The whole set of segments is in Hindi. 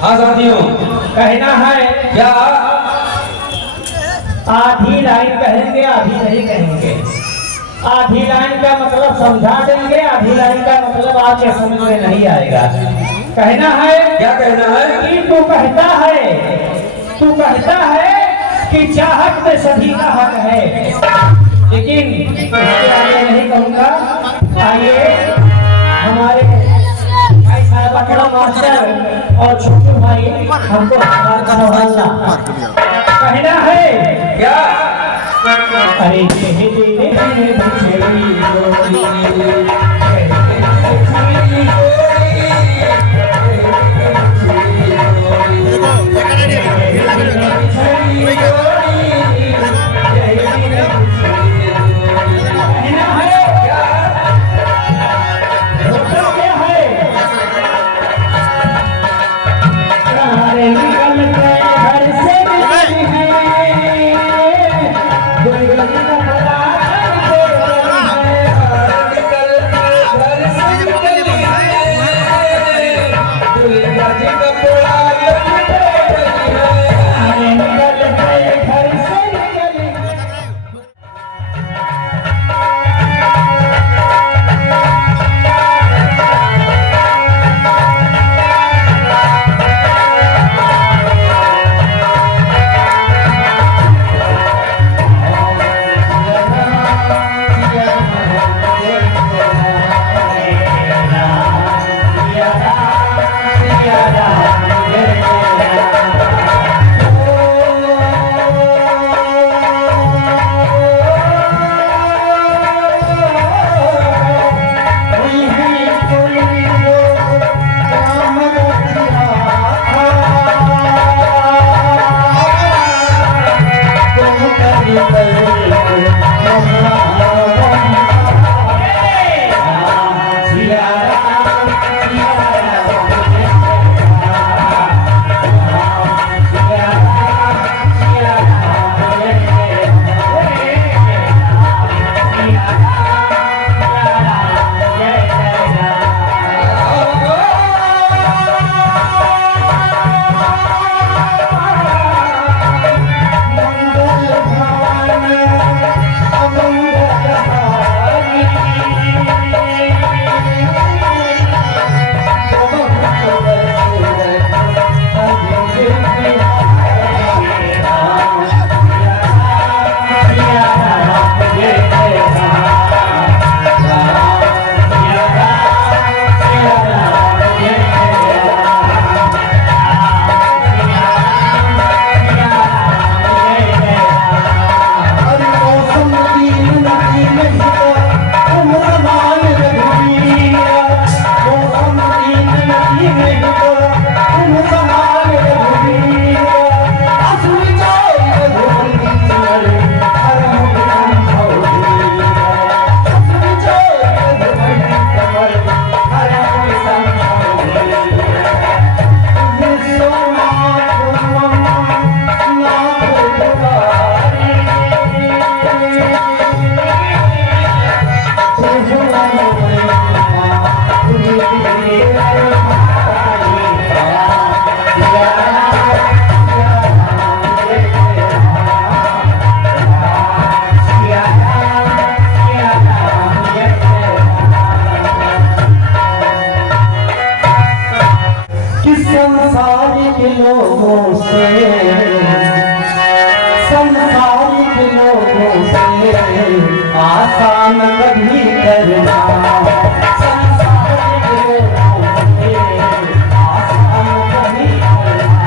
हाँ साथियों, कहना है क्या आधी लाइन कहेंगे, आधी नहीं कहेंगे। आधी लाइन का मतलब समझा देंगे, आधी लाइन का मतलब आपके समझ में नहीं आएगा। कहना है, क्या कहना है कि तू कहता है कि चाहत में सभी का हक है, लेकिन इसके आगे नहीं कहूँगा। आइए हमारे भाई साहब बड़ा मास्टर और छोटू भाई हमको कहना है क्या अरे आशा न कभी करना, संसार के आशा न कभी करना।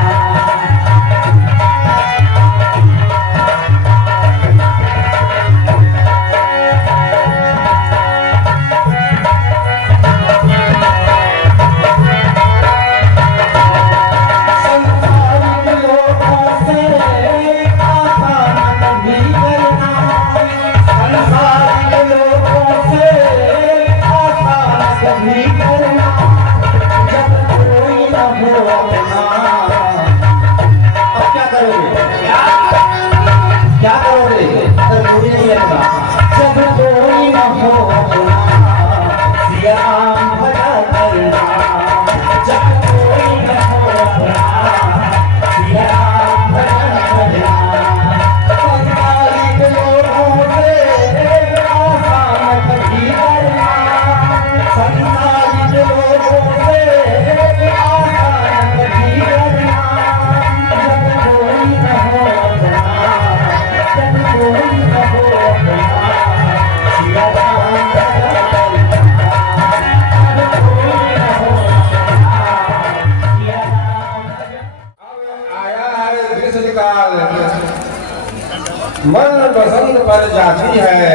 मन पसंद पर जाती है,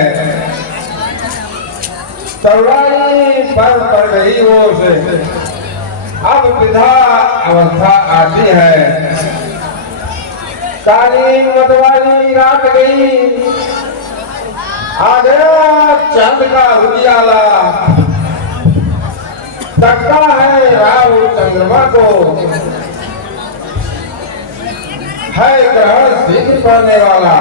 तरुणाई पर पड़ गई वो से, अब विधा अवस्था आती है। काली मतवाली रात गई, आ गया चांद का उजियाला, तकता है राव चंद्रमा को, है ग्रहण शीघ्र पड़ने वाला।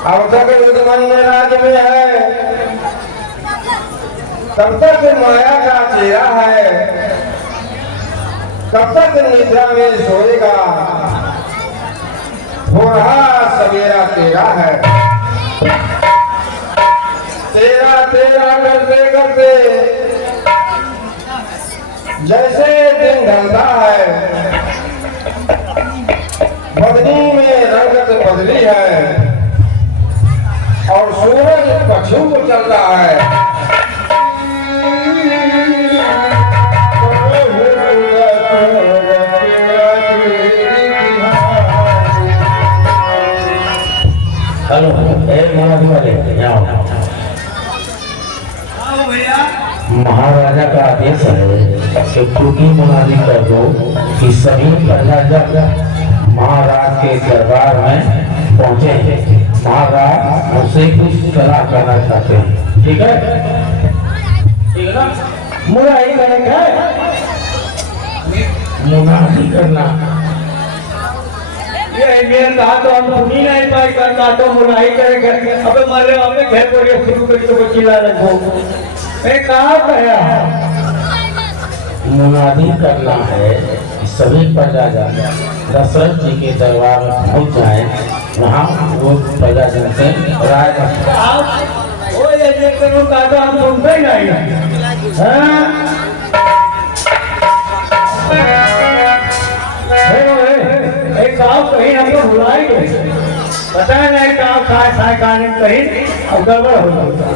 अब तक मन में राज में है, तब तक माया का चेहरा है, कब तक निद्रा में सोएगा, हो रहा सवेरा तेरा है। तेरा तेरा करते करते जैसे दिन ढलता है, बदनी में रंगत बदली है, और सूरज पश्चिम को चलता है। हेलो महाराज वाले यहाँ महाराजा का आदेश है कि टूकी मुनादी कर दो कि सभी प्रजा जब महाराज के दरबार में पहुंचे, महाराज मुझसे कुछ सलाह करना चाहते हैं। ठीक है, ठीक है ना? मुनादी करेंगे, मुनादी करना ये मेरे कहा तो हम सुनी नहीं पाई करना तो मुनादी करेंगे। अबे मारे हमें घर पर शुरू कर तो चिल्ला रखो, मैं कहा गया मुनादी करना है, सभी प्रजाजन दशरथ जी के दरबार में पहुंच जाए, वहाँ वो प्रजाजन से राय वो ये देखकर कहा हम सुनते ही नहीं। एक गाँव कहीं हम लोग बुलाएंगे, पता नहीं गाँव खाए खाने कहीं अब गड़बड़ हो जाता।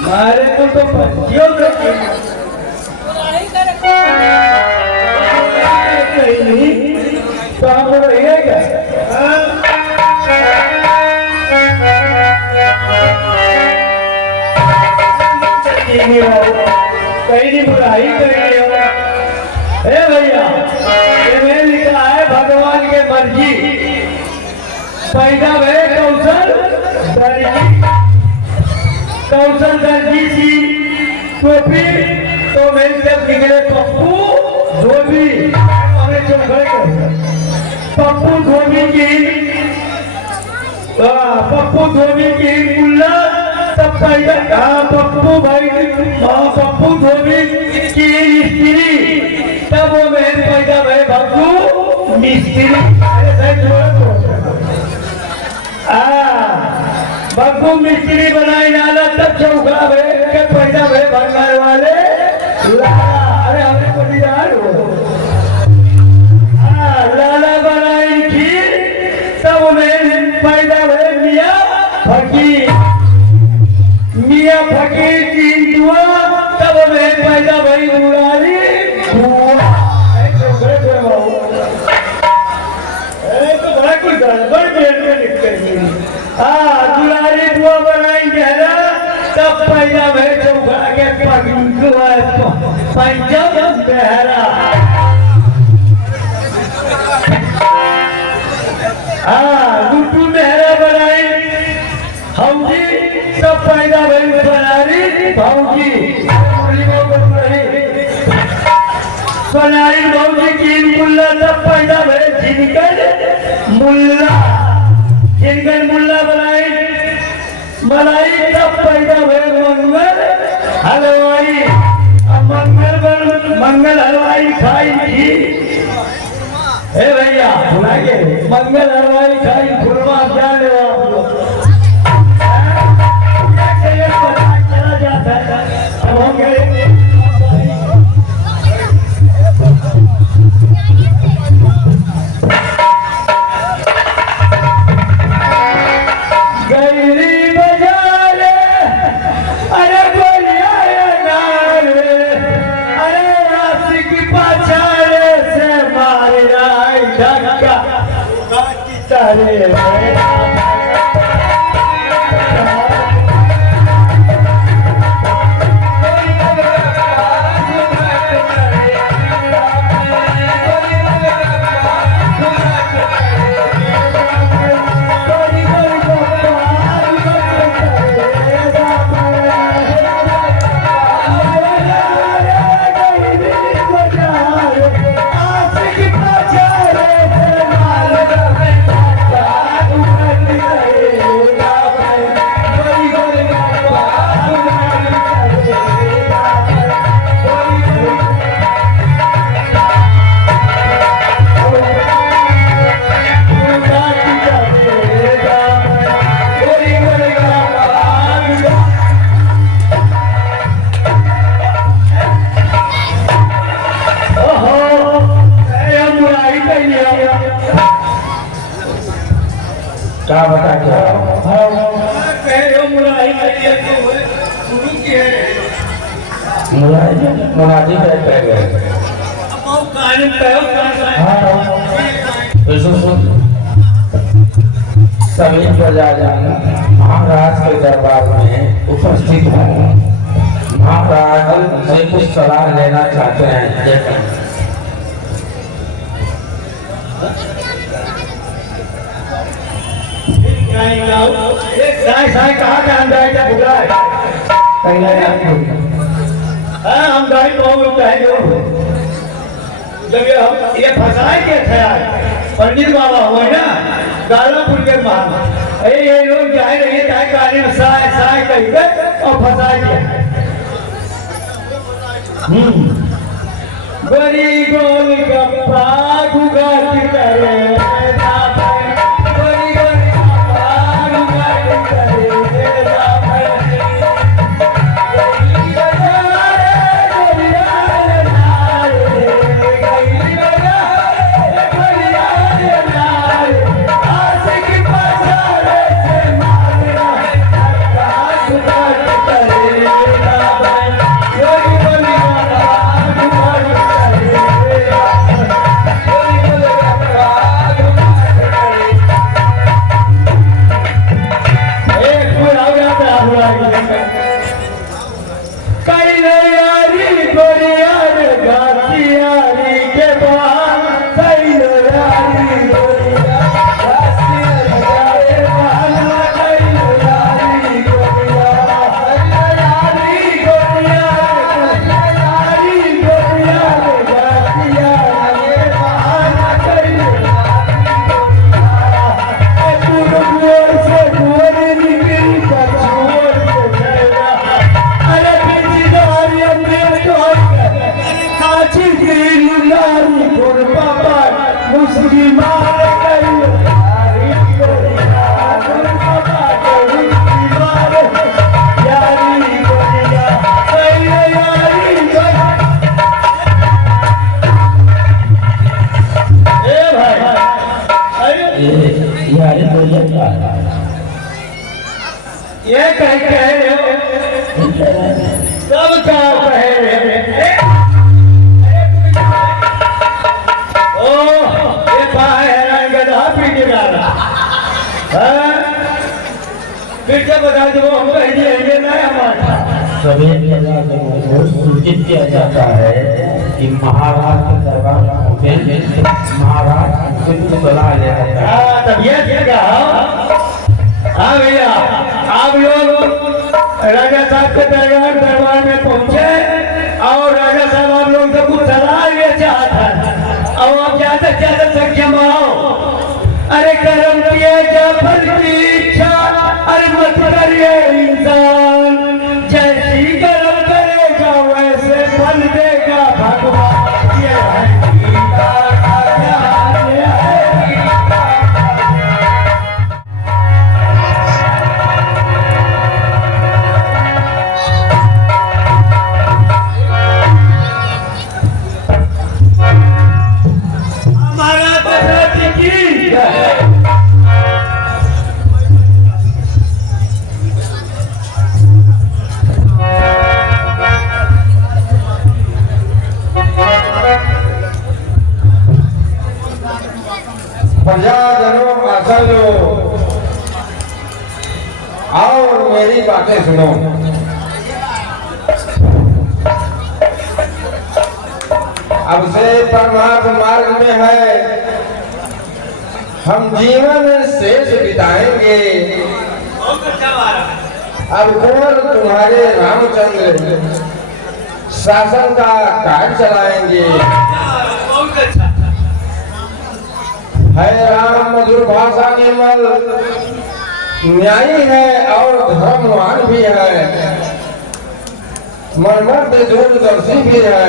मारे तो बच्चियों तो हम लोग रहिए क्या? कहीं नहीं बुराई करेंगे भैया, ये लिखा है भगवान के मर्जी, पैदा भय कौशल दर्जी की टोपी तो मेरे जब निकले पप्पू धोबी, हमें जो पप्पू धोबी की मुल्ला तब पैदा पप्पू भाई पप्पू धोबी की स्त्री, तब वो मेरे पैदा भय भप्पू मिस्त्री। बग्गू मिस्त्री बनाई डाला तब चौका के पैदा भय भरने वाले। अरे सोनारी मौजी की मुल्ला तब पैदा भय जिनकर मुल्ला बनाई तब पैदा भय मंगल हलवाई। अब मंगल हलवाई खाई थी। ए भैया सुना के मंगल हलवाई खाई खुरमा जान लो आप लोग। चला जाता है अब हम करेंगे क्या बता मुरादी कह गए सभी प्रजाजन महाराज के दरबार में उपस्थित हैं। महाराज से कुछ सलाह लेना चाहते हैं। कहाँ का हम जाए क्या बुला है हम गाड़ी बहुत रुक जाएंगे जब हम ये फंसाए के थे पंडित बाबा हुए ना गालापुर के महान ये लोग जाए रहे चाहे गाड़ी में साय साय कही और फंसाए दिया बड़ी गोल गप्पा गुगा की तरह ये कह रहे हो सब क्या कह रहे ओ ये बाहर गधा पीटे जा रहा फिर क्या बता दो हम कह दिए नहीं हमारा सभी को सूचित किया जाता है कि महाराज के दरबार में महाराज उनसे सलाह ले रहे हैं। तब ये क्या हाँ भैया आप लोग राजा साहब के दरबार में पहुंचे और राजा साहब आप लोग से कुछ सलाह लिए मान लो और मेरी बातें सुनो। अब से परमार्थ मार्ग में है, हम जीवन शेष बिताएंगे। अब केवल तुम्हारे रामचंद्र शासन का कार्य चलाएंगे। है राम मधुर भाषा निर्मल, न्यायी है और धर्मवान भी है, मर्मर्द दूरदर्शी भी है,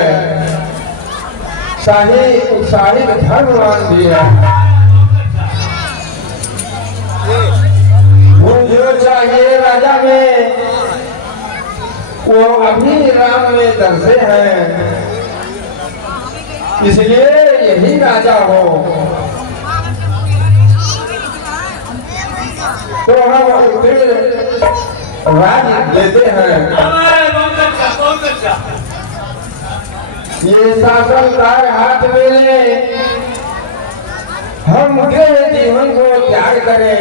शाही उत्साहित धर्मवान भी है। जो चाहिए राजा में वो अभी राम में दर्शे हैं, इसलिए यही राजा हो। तो हम राज देते हैं। ये शासन कार्य हाथ में ले, हम गृह जीवन को त्याग करें।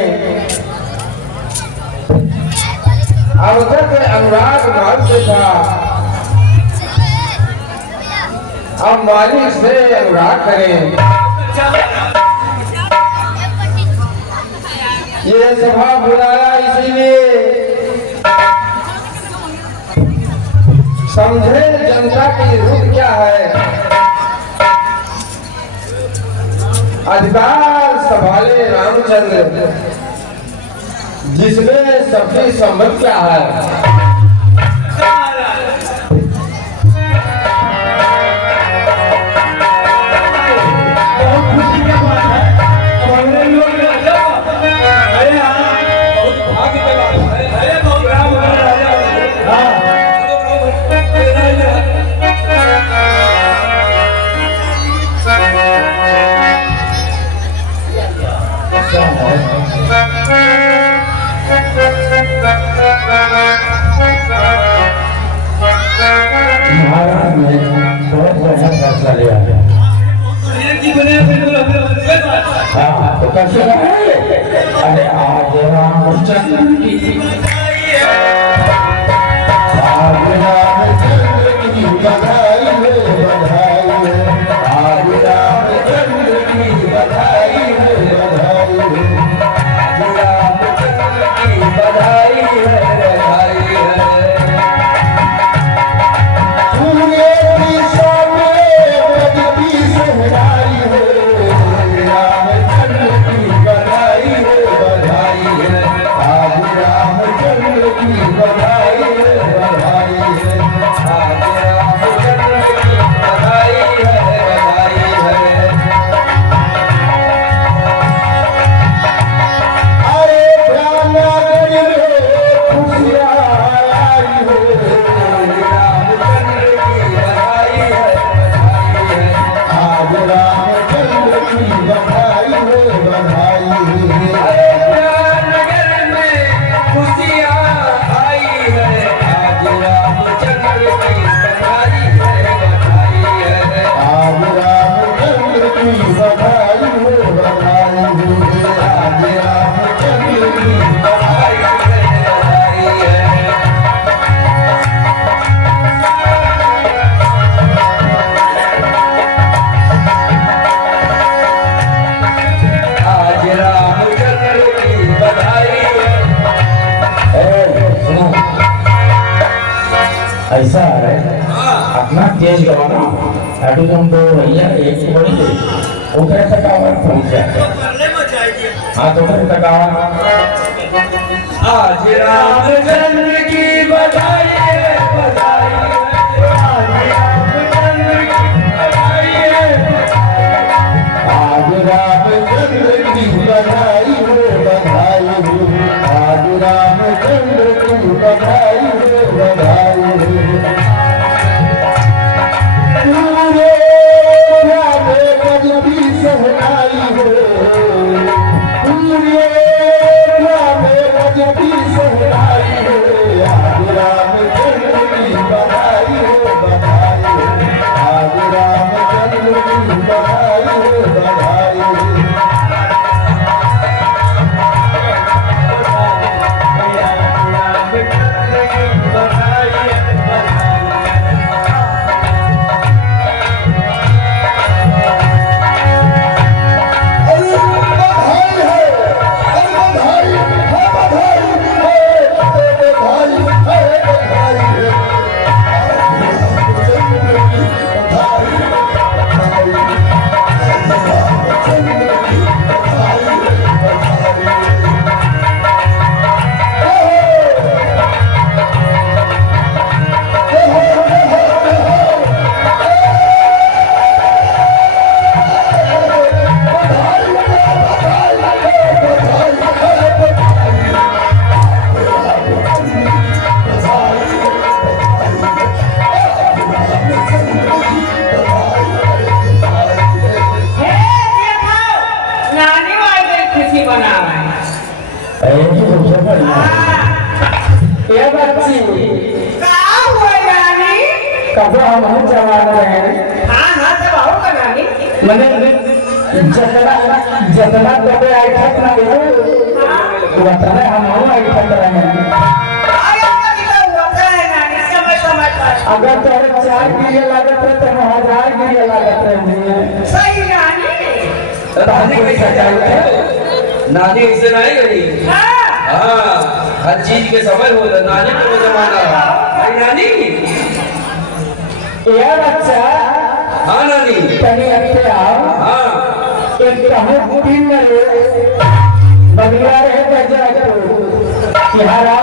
अब तक अनुराग भाव से था, अब मालिक से अनुराग करें। ये सभा बुलाया इसीलिए समझे जनता की रुख क्या है। अधिकार संभाले रामचंद्र, जिसमें सबकी सम्मत क्या है। महाराज ने बहुत बढ़िया फैसला लिया है। हाँ तो कैसे है? अरे आज रामचंद्र की बधाई है, आज रामचंद्र की बधाई है, बधाई है, आज रामचंद्र की बधाई है, बधाई है, आज रामचंद्र की बधाई है, बधाई है। ऐसा है अपना तेज गवाना अभी हम तो भैया एक से बड़ी उधर थकावट पहुंच जाते। हाँ तो उधर थकावट। आज रामचंद्र की बधाई है, बधाई है, आज रामचंद्र की बधाई है, आज रामचंद्र की बधाई है, बधाई है, आज रामचंद्र की बधाई है, बधाई है। सहनाई हो पूरे सहनाई हो, आज राम हम जवान रहे हाँ हाँ तब आओ बनानी मैंने जितना कभी आई ठक ना हो तो बताने हम आई ठक रहे अगर तोरे 4 गिरिया लागत रहे तो 1000 गिरिया लागत रहे सही नानी नानी कैसे जाएगा नानी ऐसे नहीं गई हाँ हर चीज के समय होता नानी को जमाना भाई नानी यार बच्चा हाँ नानी तनी अक्ते आओ हाँ एक कहूँ दिन में बगलिया रहे बजा को तिहारा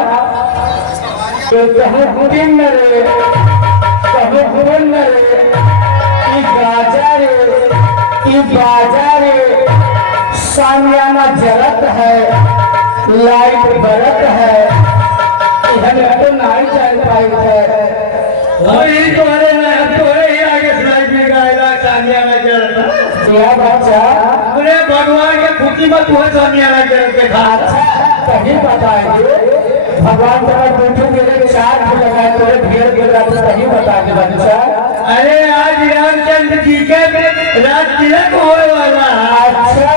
एक कहूँ दिन में कहूँ दिन में ई गाजा रे ई बाजा रे सामियाना जरत है लाइट बरत है इधर तो नहीं चल पाई है वही तुम्हारे में तुम्हारे ही आगे स्लाइड में गायला सामियाना जरता या बच्चा अरे भगवान के खुशी में तुम्हें सामियाना जरत के खा कहीं बताएंगे भगवान तुम्हारे बेटू के लिए 4 फूल लगाए तोरे ढेर गिरा तो कहीं बताएंगे बच्चा अरे आज रामचंद्र जी के राज तिलक होने वाला अच्छा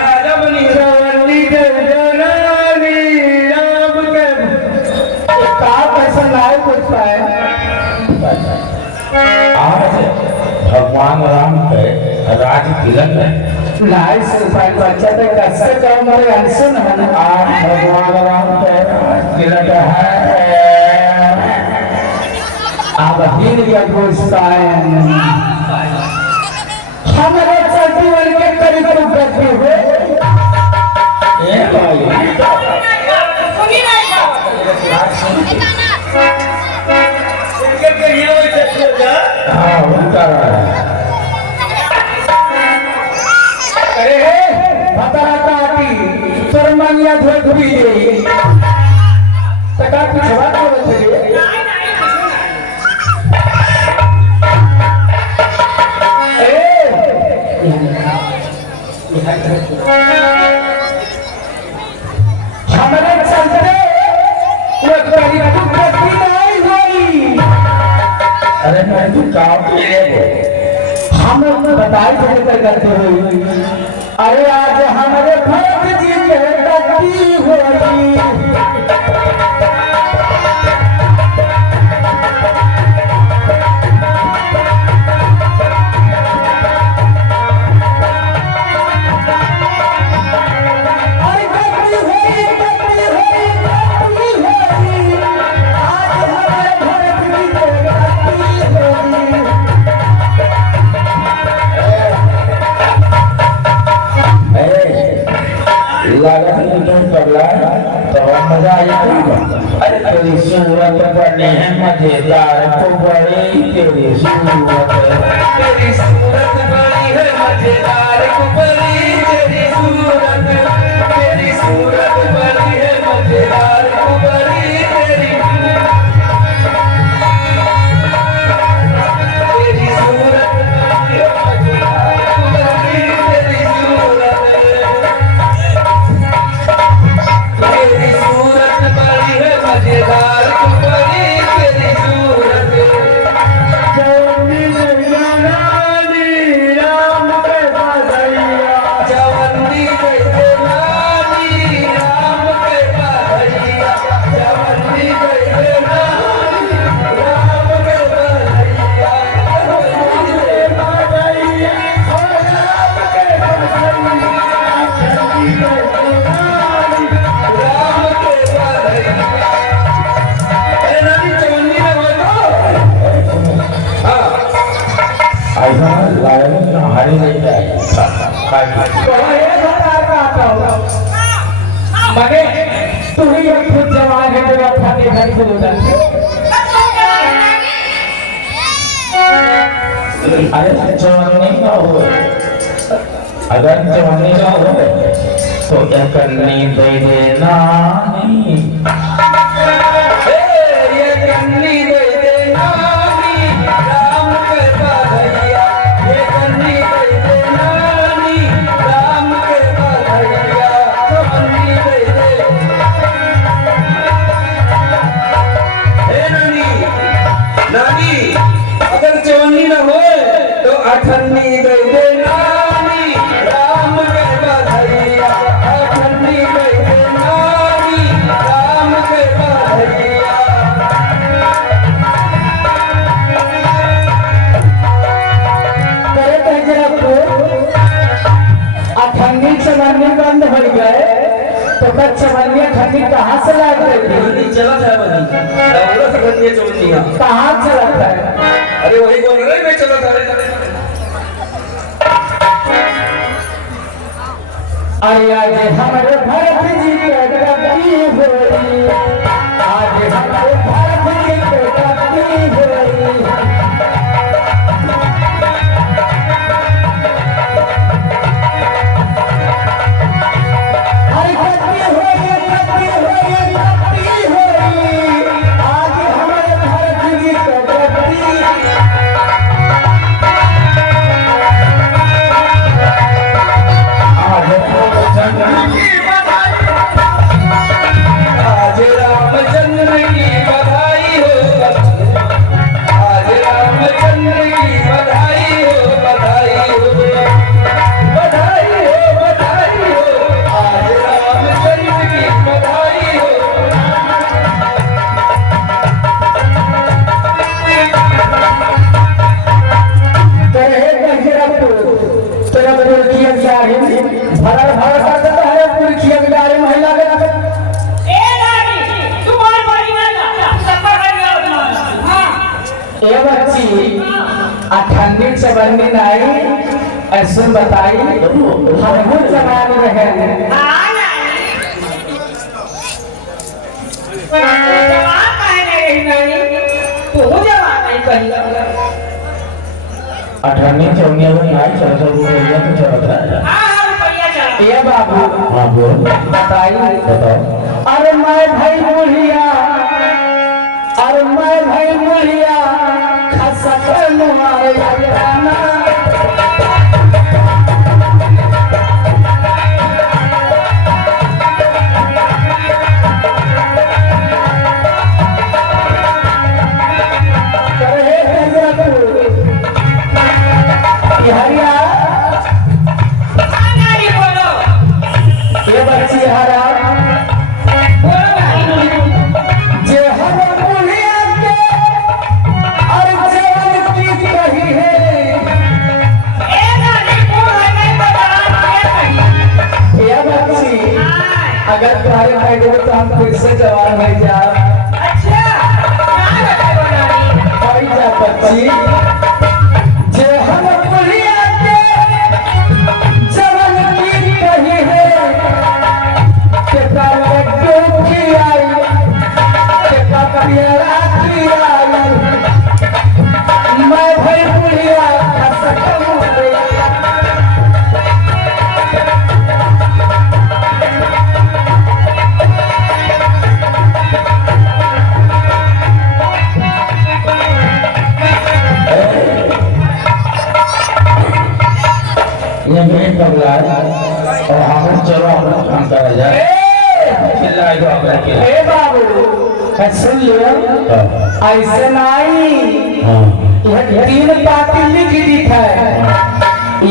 राजा बनी रानी के रानी राम के काम ऐसा नहीं कुछ पाए आज भगवान राम के राज तिलक है लाइट से पाए बच्चा तो कैसे जाओ मेरे अनशन है आज भगवान राम के राज तिलक है अब हिल गया गोश्ता है हमारे चलती वाले के करीब करते हुए ए भाई हाँ उनका अरे भतराता की सरमनिया धोई दे तका कुछ बात बोलते हैं हमारे चलते वो कहीं नहीं हुई अरे मैं तू काम हम बताई करते हुए अरे आज हमारे भरत जी के गति हुई मजा आया अरे तेरी सूरत बनी है मजेदार तो बड़ी तेरी सूरत तेरी सूरत बड़ी है मजेदार कुबरी तेरी सूरत बड़ी है मजेदार कुबरी तेरी सूरत बड़ी है मजेदार कुबरी तेरी सूरत बड़ी है मजेदार कुबरी तेरी सूरत मगे तू ही एक खुद जवान है तेरा फाटे घर से उधर अरे जवानी ना हो अगर जवानी ना हो तो क्या करनी दे देना ये कन्नी दे देना राम के बधैया ये कन्नी दे देना राम के बधैया कन्नी दे दे हे नानी नानी अठन्नी गई दे नानी राम के बधैया, अठन्नी गई दे नानी राम के बधैया। करे कहे जरा ठंडी चमन्नी बंद हो गए तो कब चमन्नी ठंडी कहाँ से लाग रही थी? चला था बनी रावण से बनिए चोनिया कहाँ चला था? अरे वही बोल रहे मैं चला था। अरे आज हमारे भारत जी के गद्दी होली, आज हमारे भारत जी के गद्दी होली। आज रामचंद्र की बधाई हो, आज रामचंद्र की बधाई हो, बधाई हो, बधाई हो, बधाई हो, आज रामचंद्र की बधाई हो। तेरा पुरखी अभियान भरा भरा कर देता है पुरखी अभियान महिला के ये बच्ची ठंडी चबन्नी आई ऐसे बताई हम जवान रहे अठन्नी चौनिया में आई 400 रुपया तो चलता है। ये बाबू हाँ बोल बताइए। बताओ। अरे मैं भाई बुढ़िया, अरे मैं भाई बुढ़िया खसकर मुहारे जाना। हरिया ये बच्ची हरा जे हम बुढ़िया के और जवान की कही है ये बच्ची अगर तुम्हारे भाई को तो हम फिर से जवान हो जा बच्ची जे हम बुढ़िया के जवान की कही है मैं भाई बुढ़िया ये मेरे पगला और हम चलो अपना काम करा जाए। चिल्लाए तो अपना के ए बाबू सुन लियो ऐसे नहीं हाँ यह 3 पार्टी लिख दी है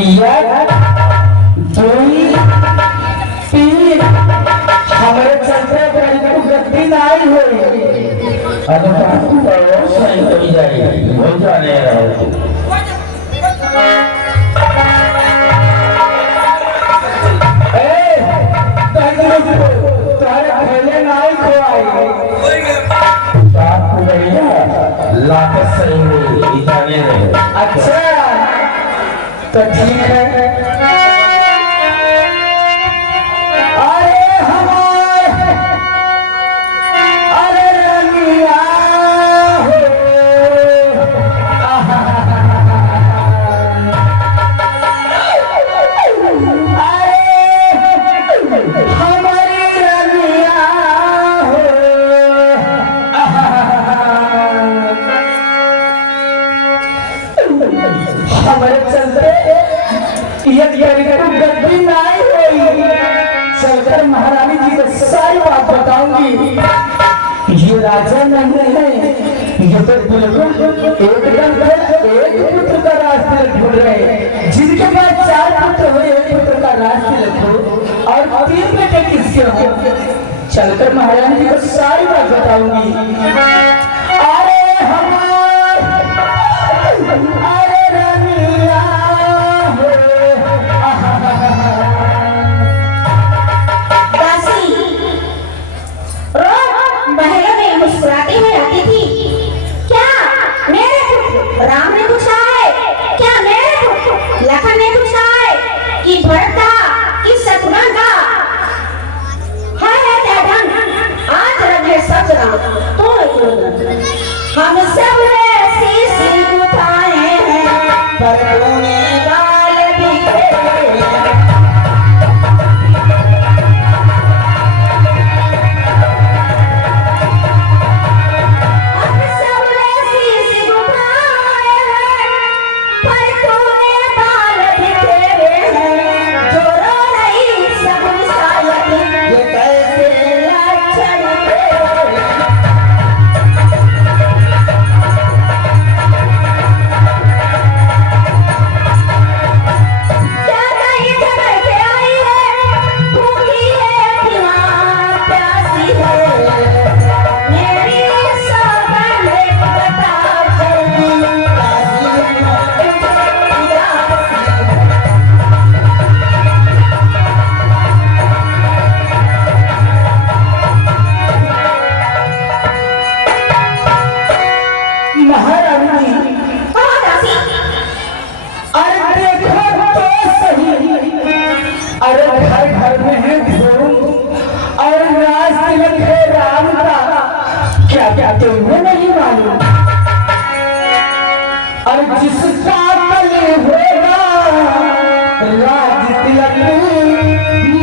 एक 2 3 हमारे चलते बड़ी को गद्दी नहीं हुई। अगर आपको और सही करी जाएगी हो जाने रहो तुम्हारे खेले नहीं खोआई आपको भैया लागत सही नहीं जाने रहे। अच्छा तो ठीक है। अरे हमारे अरे रंगिया हो हमारे चलते गद्दी नहीं हुई। चलकर महारानी जी को सारी बात बताऊंगी। ये राजा नहीं है, ये तो बिल्कुल एकदम एक पुत्र का रास्ते ढूंढ रहे। चलकर महारानी जी को सारी बात बताऊंगी। अरे हमार अरे रानिया हो, दासी रोज बहला में मुस्कुराती हुई आती थी। क्या मेरे राम ने पूछा है? क्या मेरे लखन ने पूछा है कि भरत का कि शत्रुघ्न का है क्या ढंग? आज रखे सच तो हम सब शीश उठाए हैं पर तूने गाल बिखेरे हैं। हम सब शीश उठाए हैं पर तूने गाल बिखेरे हैं। जो रो रही सब शायद ये कैसे लक्षण तेरे। क्या कहीं जगह से आई है, भूखी है दीवार प्यासी है। मेरी सौगंध एक बता जल्दी, काशी महारानी जी कहाँ दासी? अरे देखो तो सही, अरे घर घर में है धूम और राज तिलक है राम का। क्या क्या तुम्हें नहीं मालूम? और जिसका कल होगा राज तिलक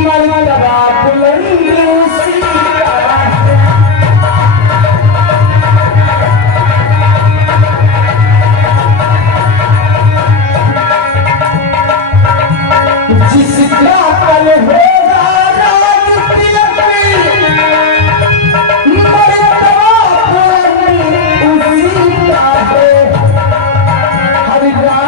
मर्तबा बुलंद उसी का है। जिसका कल होगा राज तिलक मर्तबा बुलंद उसी का है। हरि राम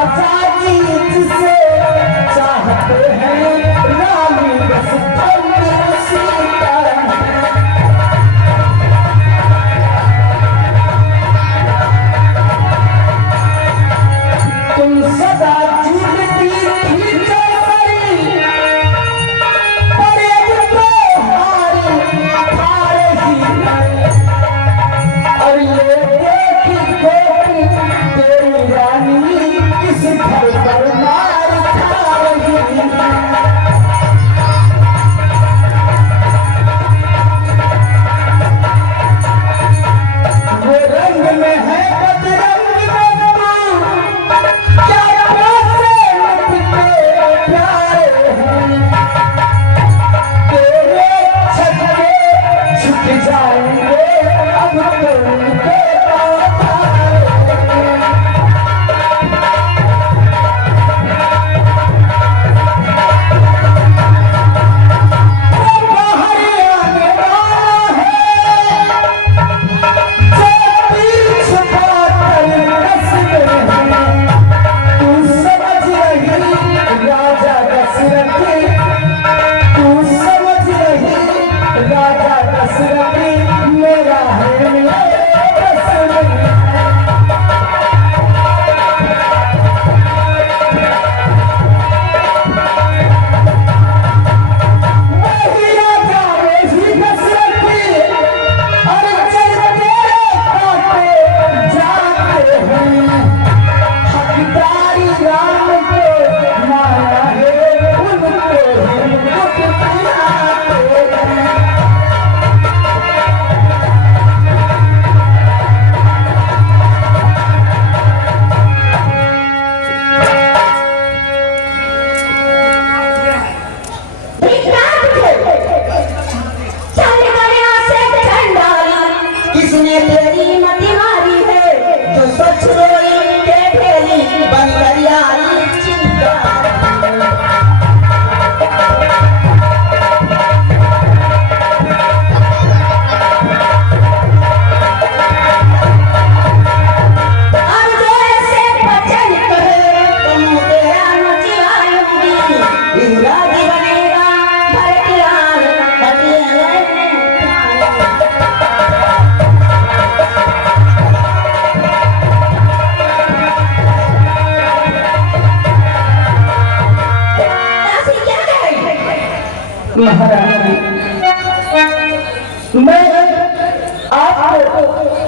महारानी मैं आपको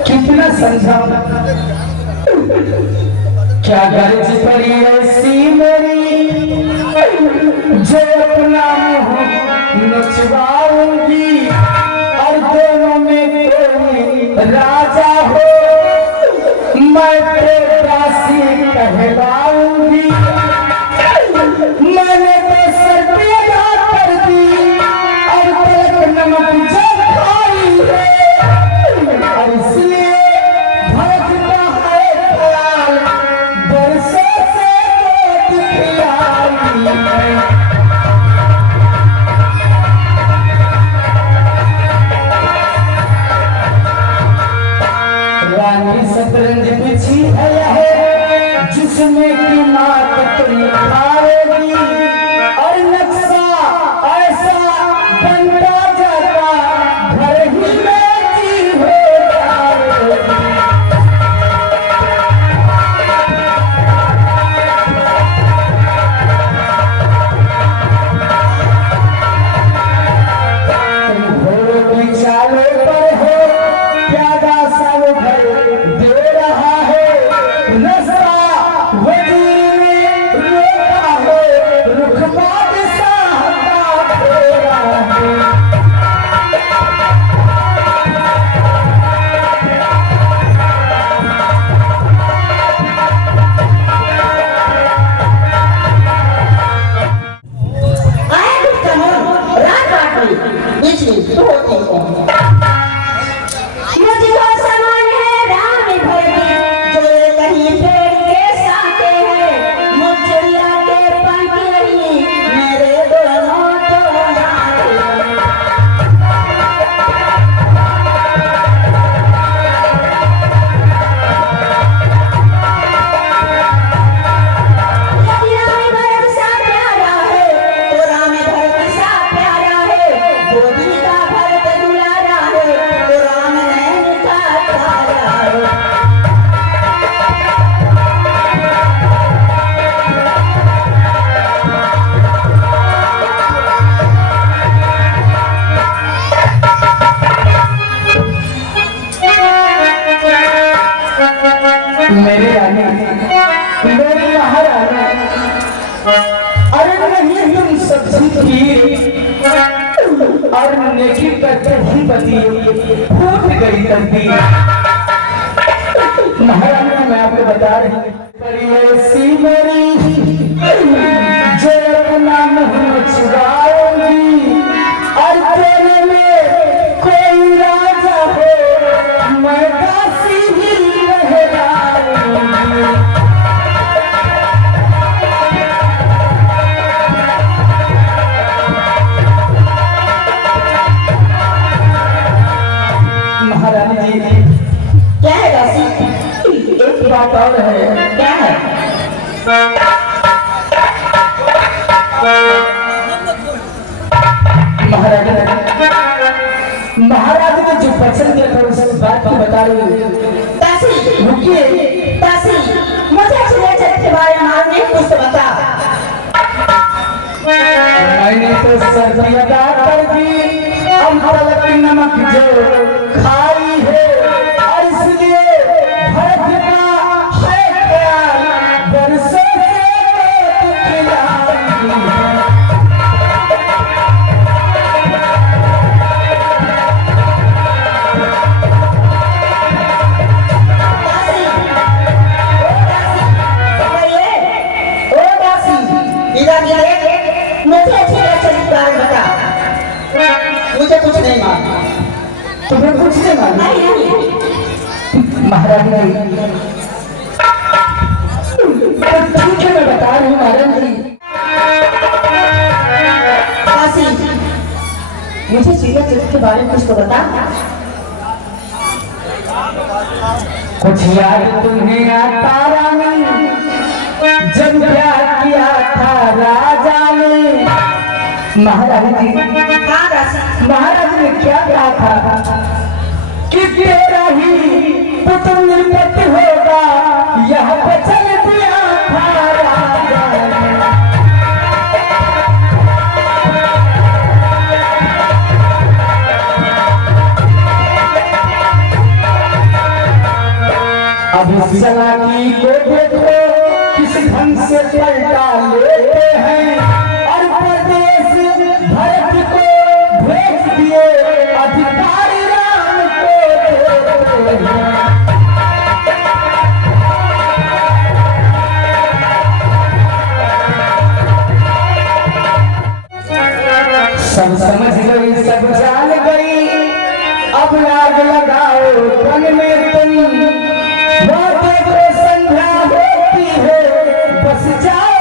कितना समझाऊं, क्या गर्ज पड़ी ऐसी मेरी जो अपना मुंह नचवाऊंगी और दोनों में कोई राजा हो मैं तेरे दासी कहलाऊंगी। मैंने तो सर पे घात कर दी और तेरे नमक जब खाई है और इसलिए भड़कता है ख्याल बरसों से दिखलाई है। रानी सतरंज बिछी है जिसमें की नाक तुम खाओगी और नक्शा ऐसा बनता जाता घर ही में जी हो जाएगी। तुम घोड़ों की चालों पर हो प्यादा सा वो घर दे रहा है नजरा वजीर में रोता है रुख बादशाह का फेरा है। आए कुछ कहो रात काट रही बीच में तो होती कौन मुझे तो समान है राम भरती जो ये कहीं पेड़ के साथे है मुझिया के पंख रही मेरे दोनों तो नाते। यदि राम भरत सा प्यारा है तो राम भरत सा प्यारा है गोदी का भरत दुलारा है तो राम नैन का तारा है। मेरे रानी मेरी महारानी अरे नहीं तुम सब्जी खीर और नेकी करते ही बती फूट गई तकदीर। महारानी मैं आपको बता रही हूँ बड़ी ऐसी मेरी जो अपना मुंह छुड़ाऊंगी और तेरे में कोई राजा हो मैं दासी ही रह जाऊंगी। महारानी जी क्या है दासी? एक बात और है। क्या है? महाराज ने जो वचन दिया था उस बात को बता रही हूँ। दासी रुकिए दासी मुझे सुलेचर के बारे में मालूम नहीं कुछ तो बता। मैंने तो सर्दी अदा कर दी अब तलक नमक जो खाई है और इसलिए भरत का है ख्याल बरसों से दिखलाई है। मुझे अच्छी चरित्र बता। मुझे कुछ नहीं मालूम। तुम्हें कुछ नहीं मालूम? नहीं महारानी तो ठीक है मैं बता रही हूँ महारानी दासी मुझे सीता चरित्र के बारे में कुछ तो बता। कुछ याद तुम्हें आता रानी जब प्यार किया था राजा ने। महारानी जी हाँ दासी महाराज ने क्या कहा था कि तेरा ही पुत्र निर्मित होगा यह वचन दिया था राजा ने। समझ गई सब जान गई, अब आग लगाओ मन में तुम, बातें तो संध्या होती है, बस जाओ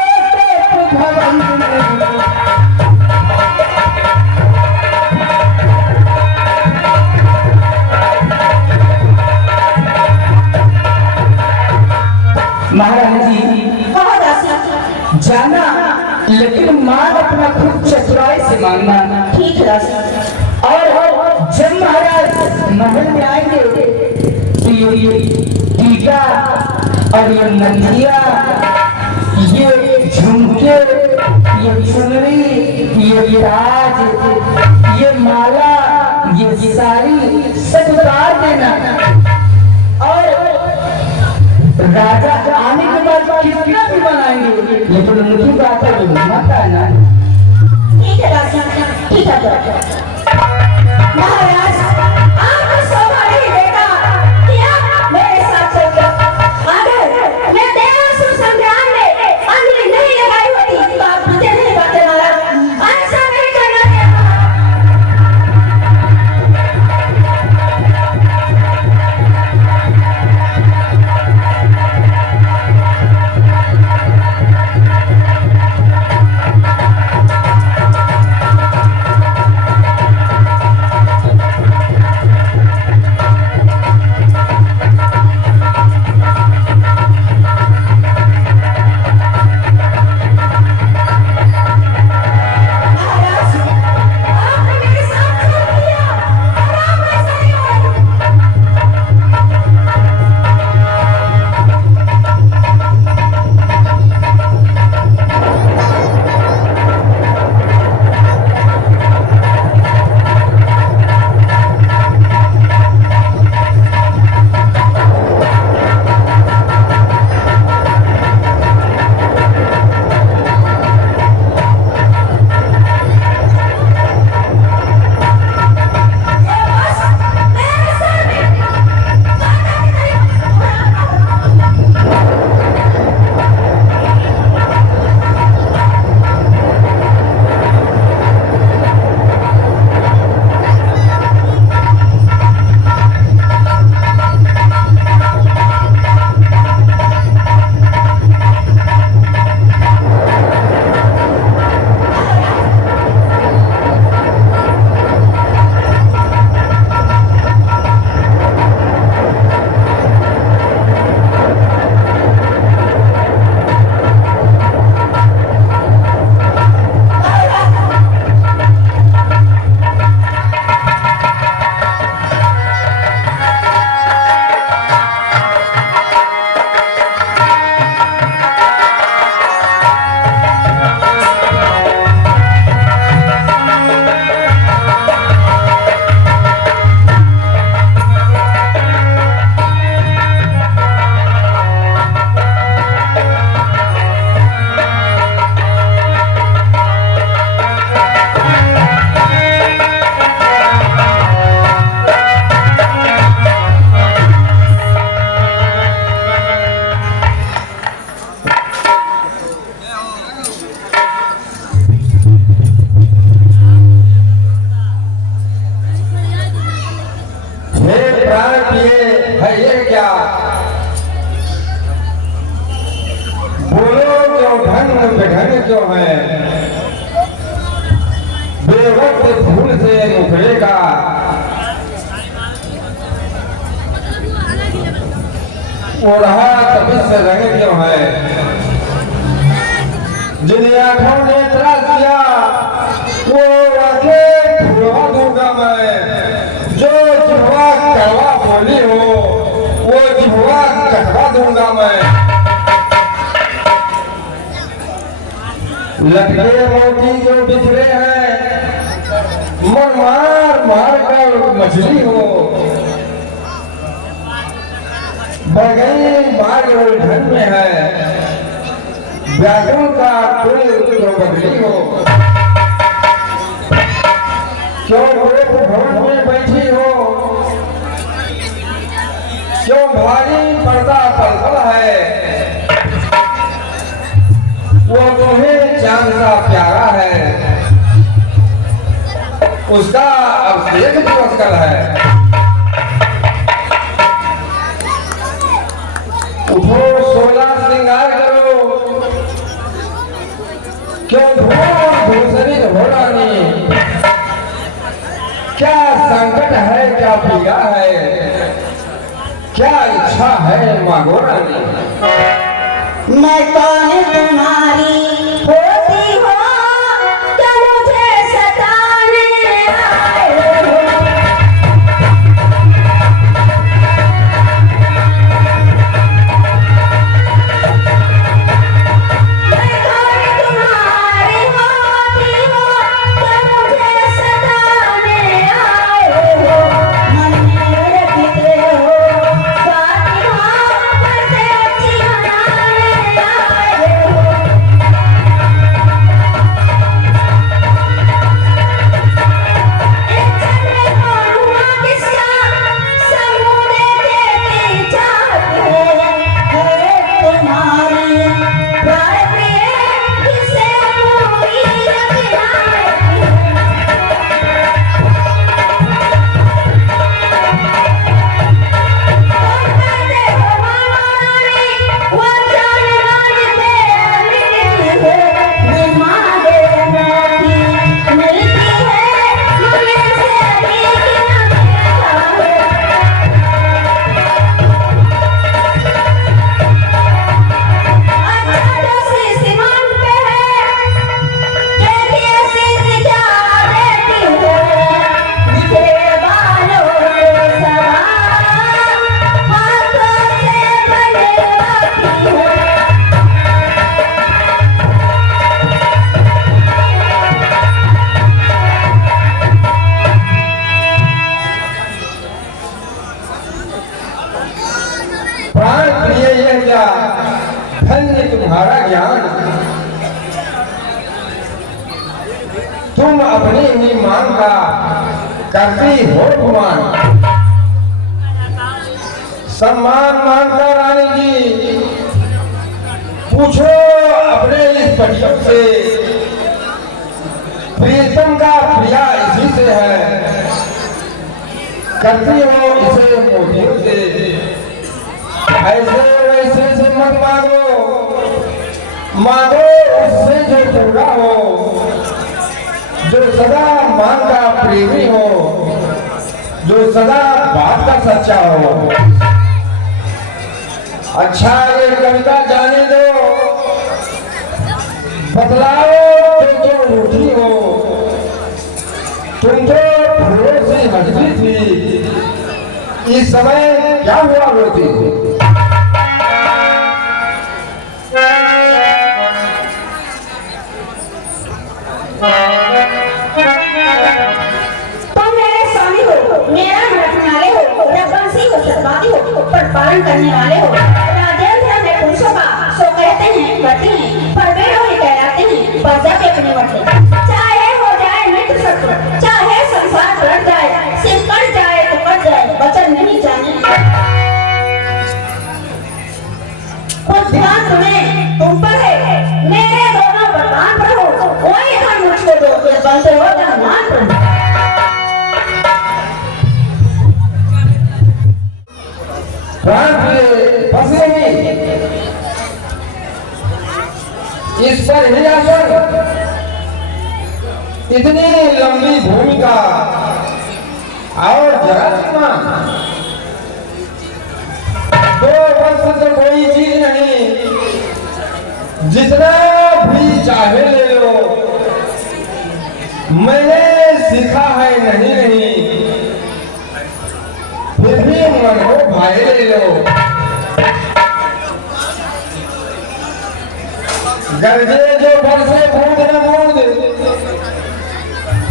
तो भवन में। महाराज जी कहो दासी। जाना, लेकिन माल अपना खुद चतुराई से मांगना। ठीक है दासी। और जब महाराज महल में आएंगे तो ये टीका और ये नथिया, ये झुमके, ये चुनरी, ये ताज, ये माला, ये साड़ी सब उतार देना। और राजा आने के बाद कितना भी बनाएंगे, लेकिन उनकी बात है मत आना। ठीक है दासी, ठीक है। महाराज आपको शोभा नहीं देगा कि आप मेरे साथ चलिए। अगर मैं देवासुर संग्राम में अंगुली नहीं लगाई होती तो आप मुझे नहीं पाते महाराज। ऐसा नहीं करना है। जो है बेवक्त फूल से मुखरेगा, ओढ़ा तपिस रंग जो है, जिन आंखों ने त्रास किया वो आंखें फुलवा दूंगा मैं, जो जिह्वा कड़वा बोली हो वो जिह्वा कटवा दूंगा मैं। लटके मोती जो बिखरे हैं मन मार मार कर मछली हो, बगई मार्ग उलझन में है व्याकुल का कुल जो बदली हो। क्यों गोप भवन में बैठी हो, क्यों भारी पर्दा पलपल है, वो तुम्हें चांद सा प्यारा है। उसका अभिषेक दिवस कल है। उठो, 16 श्रृंगार करो, क्यों धूसरी हो रानी, क्या संकट है, क्या पीड़ा है, क्या इच्छा है मांगो रानी। मैं कौन तुम्हारी होती हो, क्या मुझे सताने आए हो। मैं कौन तुम्हारी होती हो, क्या मुझे सताने आए हो। मन में रखते हो साथी हो, कैसे अच्छी बनाने आए हो। प्राण प्रिय यह क्या धन्य तुम्हारा ज्ञान, तुम अपनी ही मान का करती हो गुमान। सम्मान मानकर रानी जी पूछो अपने इस पटियों से, प्रीतम का प्रिया इसी से है, करती हो इसे मोतियों से। ऐसे वैसे से मत मांगो, मांगो उससे जो पूरा हो, जो सदा मान का प्रेमी हो, जो सदा बात का सच्चा हो। अच्छा ये कविता जाने दो, बतलाओ तुम तो रूठी हो, तुम तो फूलों से हटती थी, इस समय क्या हुआ रोती थी। तुम मेरे स्वामी हो, मेरा रखने वाले हो, रघुवंशी हो, सतवादी हो, पर पालन करने वाले हो। राजेंद्र में पुरुषों का सो कहते हैं करते हैं, पर वे लोग कहलाते हैं पर्दा के अपने वर्ते। चाहे हो जाए मृत्यु शत्रु, चाहे संसार बढ़ जाए, सिर कट जाए तो कट जाए, वचन नहीं जाने। कुछ ध्यान तुम पर है, मेरे दोनों वरदान पर हो, वही धन मुझको दो, ये बनते हो धनवान प्रभु। प्राण प्रिय फंसे ही इस पर ही आसन, इतनी लंबी भूमिका और जरा सीमा, 2 वर्ष से कोई चीज नहीं, जितना भी चाहे ले लो, मैंने सीखा है नहीं, फिर भी मन को भाई ले लो। गरजे जो बरसे बूंद न बूंद,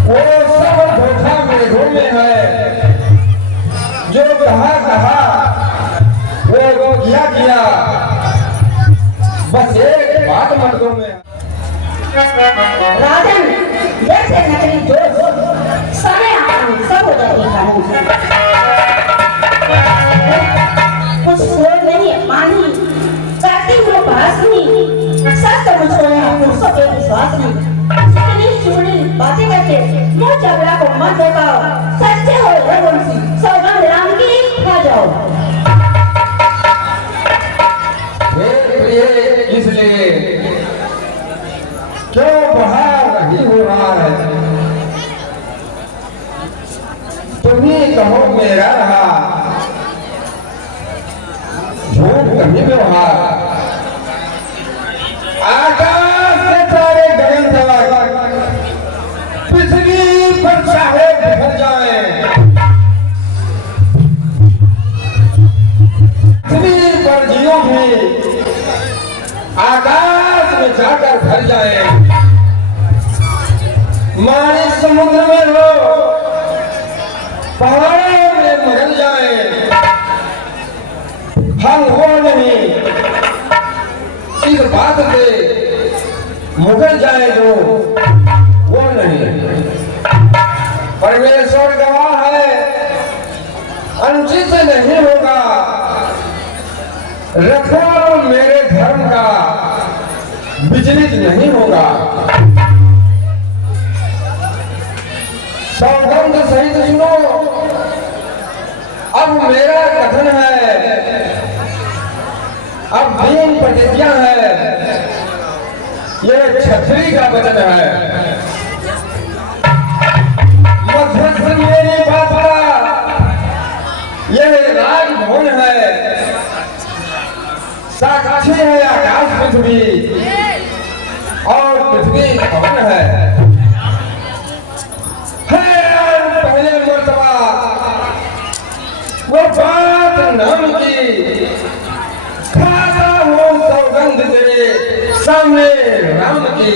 वो सब धोखा मेघों में है, जो कहा वो किया, बस एक बात मर्दों में। राजन जैसे नकली जोश, समय आने सब हो जाती खामोश। कुछ बोल नहीं मानी, करती हूँ बहस नहीं, सच तो मुझको यहाँ पुरुषों पे विश्वास नहीं। जितनी चूड़ी बातें करके मुँह चबड़ा को मन क्यों बाहर नहीं हो रहा है? तुम ही कहो मेरा रहा झूठ कभी व्यवहार। आकाश से तारे गगन तक पृथ्वी पर चाहे बिखर जाए, पृथ्वी पर जियो भी आकाश में जाकर भर जाए। मानिक समुद्र में हो पहाड़ों में मगन जाए, हम हो नहीं इस बात से मुकर जाए जो वो नहीं। परमेश्वर गवाह है अनुचित नहीं होगा, रखो मेरे धर्म का विचलित नहीं होगा। सौगंध सहित सुनो अब मेरा कथन है, अब दीन प्रतिज्ञा है, ये छतरी का वचन है। मध्यस्थ मेरी बात का यह राजभवन है, साक्षी है आकाश पृथ्वी और पृथ्वी भवन है। पहले मर्तबा वो बात नाम की खाता हो सौगंध तेरे सामने राम की।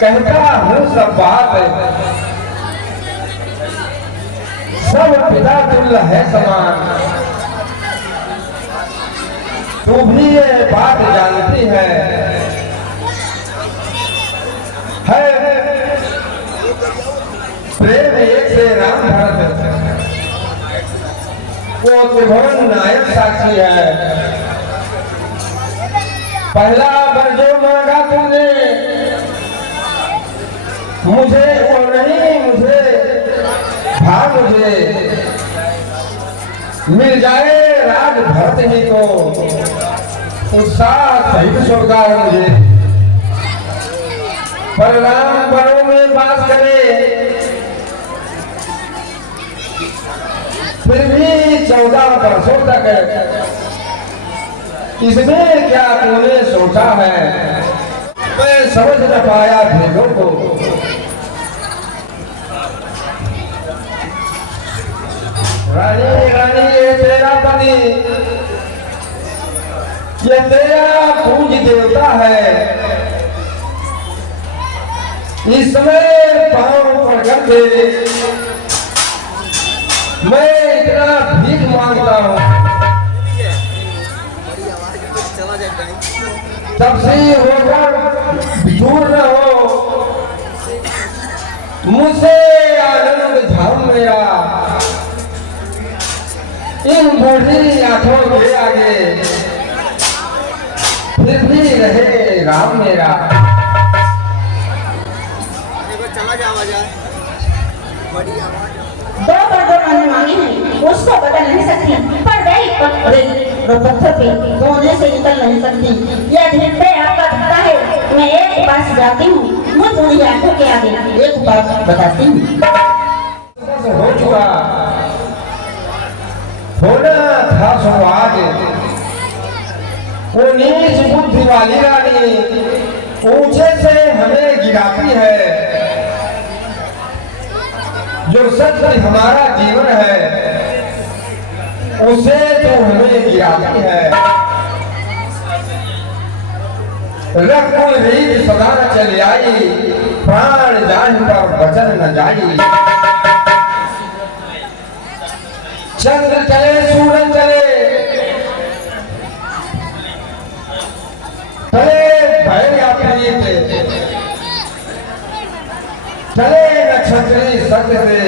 कहता हूँ सब बात सब पिता तुल्य है समान, तू भी ये बात जानती है प्रेम एक से राम भरत वो त्रिभुवन नायक साक्षी है। पहला वर जो मांगा तूने मुझे वो नहीं, मुझे भाग मुझे मिल जाए राज भरत ही तो उत्साह सहित स्वर्गार मुझे। पर राम वनों में वास करे फिर भी 14 वर्षों तक, इसमें क्या तूने सोचा है? मैं समझ न पाया भेदों को। रानी रानी ये तेरा पति, ये तेरा पूज देवता है, इसमें पांव पड़कर के मैं इतना भीख मांगता हूँ। तब से होकर दूर न हो मुझसे आनंद धाम मेरा, इन बूढ़ी आंखों के आगे फिर भी रहे राम मेरा। दो बर्तन मैंने मांगे हैं, उसको बदल नहीं सकती, पर पत्थर पे धोने से निकल नहीं सकती। यह ढिंडे आपका धक्का है। मैं एक पास जाती हूँ, मुझ उन्हीं आंखों के आगे एक बात बताती हूँ। हो चुका थोड़ा था सुहाग, वो नीच बुद्धि वाली रानी ऊंचे से हमें गिराती है। जो सच हमारा जीवन है उसे तो हमें गिराती है। रख कोई रीत सदा न चली आई, प्राण जान पर बचन न जाई। चंद्र चले सूरज चले, चले भय या प्रीत, चले नक्षत्री सत्य से,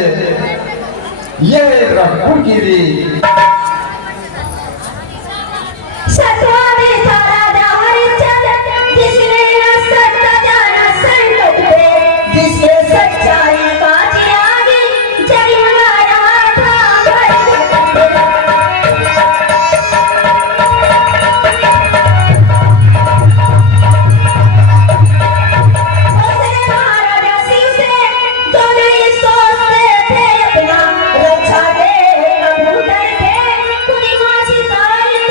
ये रघुकुल की रीत। जिसके सच्चाई का चिरागी जगमगा रहा था। उसने महाराजा शिव से जो नहीं सोचते थे अपना रक्षा दे, अब डर के खुदी मासी तारते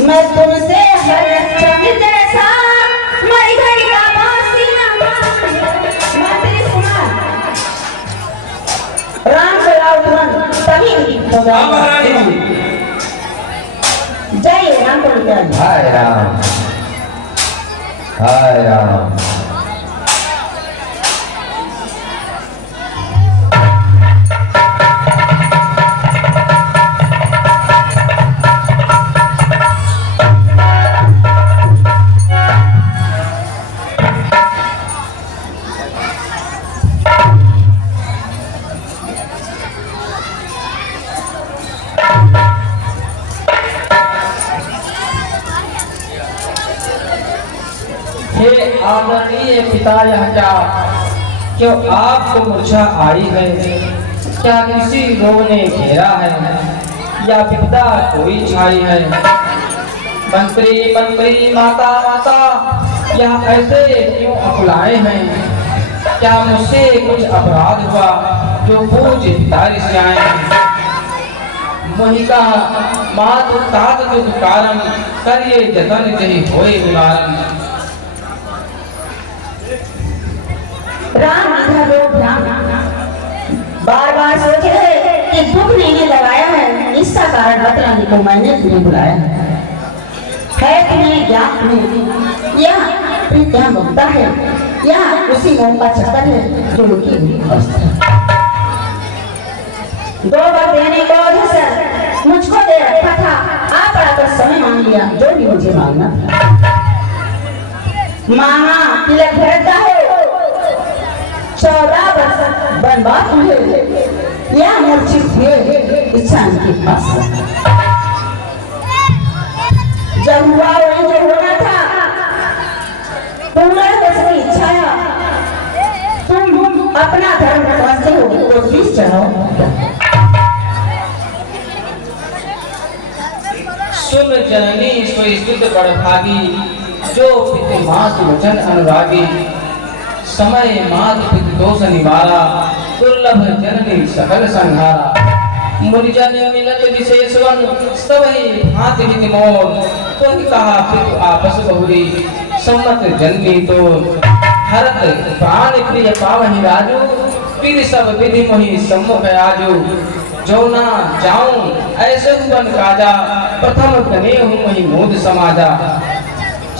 मैं तुमसे हर क्षण जैसा मई घड़ी का बांसी मंत्री सुना। राम के रावण तभी हो जाए। जय राम को निकल। हाय राम, हाय राम। हे आदरणीय पिता, यह क्या क्यों आपको मूर्छा आई है? क्या किसी रोग ने घेरा है या विपदा कोई छाई है? मंत्री मंत्री माता माता, यह ऐसे क्यों अकुलाए हैं? क्या मुझसे कुछ अपराध हुआ जो पूज पितारी से आए हैं? मोहिका मात तात दुख कारण, करिए जतन जही होए निवारण। राम इधर रो ध्यान, बार बार सोच रहे कि दुख नहीं लगाया है, इसका कारण बतलाने को मैंने तुम्हें बुलाया है। तुम्हें ज्ञान नहीं, यह क्या मुद्दा है, यह उसी मोह का चक्कर है जो की दो बार देने को अवसर मुझको दे रखा था, आप आकर समय मांग लिया जो भी मुझे मांगना था। मांगा तिलक भरता है, 14 वर्ष बनवास हुए, यह मूर्छित हुए, इच्छा इनके पास जब हुआ वही जो होना था। पूर्ण की इच्छा तुम अपना धर्म समझते हो तो शीश चढ़ाओ। सुन जननी स्वस्तुत बड़भागी, जो पित मात वचन अनुरागी। समय मात पित दोष निवारा, दुर्लभ जननी सकल संहारा। मुनिजन मिलत विशेषवन, सबहि भांति हित मोर। तुहि कहा पितु आपस बहुरी, सम्मत जननी तो। हरत प्राण प्रिय पावहि राजू, पीर सब विधि मोहि सम्मुख आजू। जो ना जाऊं ऐसे बन काजा, प्रथम कने हूँ वही मोद समाजा।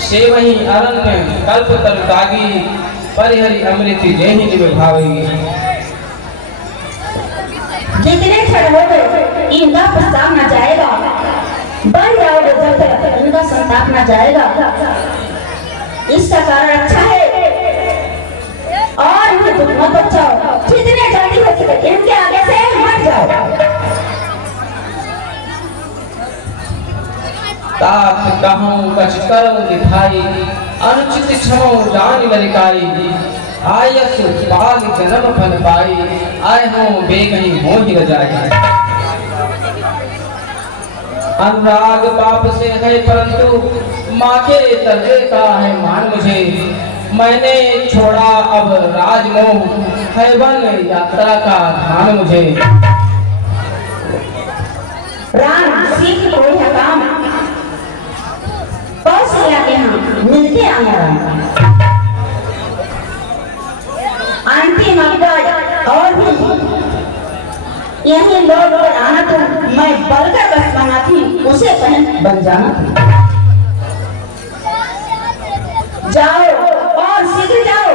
से वही अरण्य कल्प तरु तागी, परिहरि अमृत जेहि निभ भावी। जितने क्षण हो गए इनका प्रस्ताव न जाएगा, बन जाओगे जब तक इनका संताप न जाएगा। इसका कारण अच्छा है और कुछ मत बचाओ, जितने जल्दी हो सके इनके आगे से हट जाओ। तात कहूँ कछ करूँ दिखाई, अनुचित क्षमो जान ललिकाई। आयस पाल जन्म फल पाई, आय हूँ बेकहीं मोहि रजाई। अनुराग पाप से है परंतु माँ के तर्जे का है मान मुझे। मैंने छोड़ा अब राजमोह, है वन यात्रा का ध्यान मुझे। राम सीख कोई है काम, कौशल्या के यहाँ मिलते आया राम। अंतिम अवसर और भी यही लोग आना तो मैं बलकर बस बना थी, उसे पहन बन जाना था। जाओ और शीघ्र जाओ,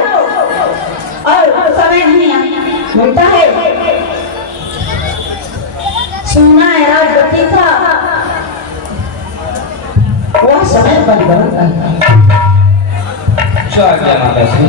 और समय नहीं मिलता है। सुना है राजगति था, वह समय बदल रहा। जय जय माता श्री।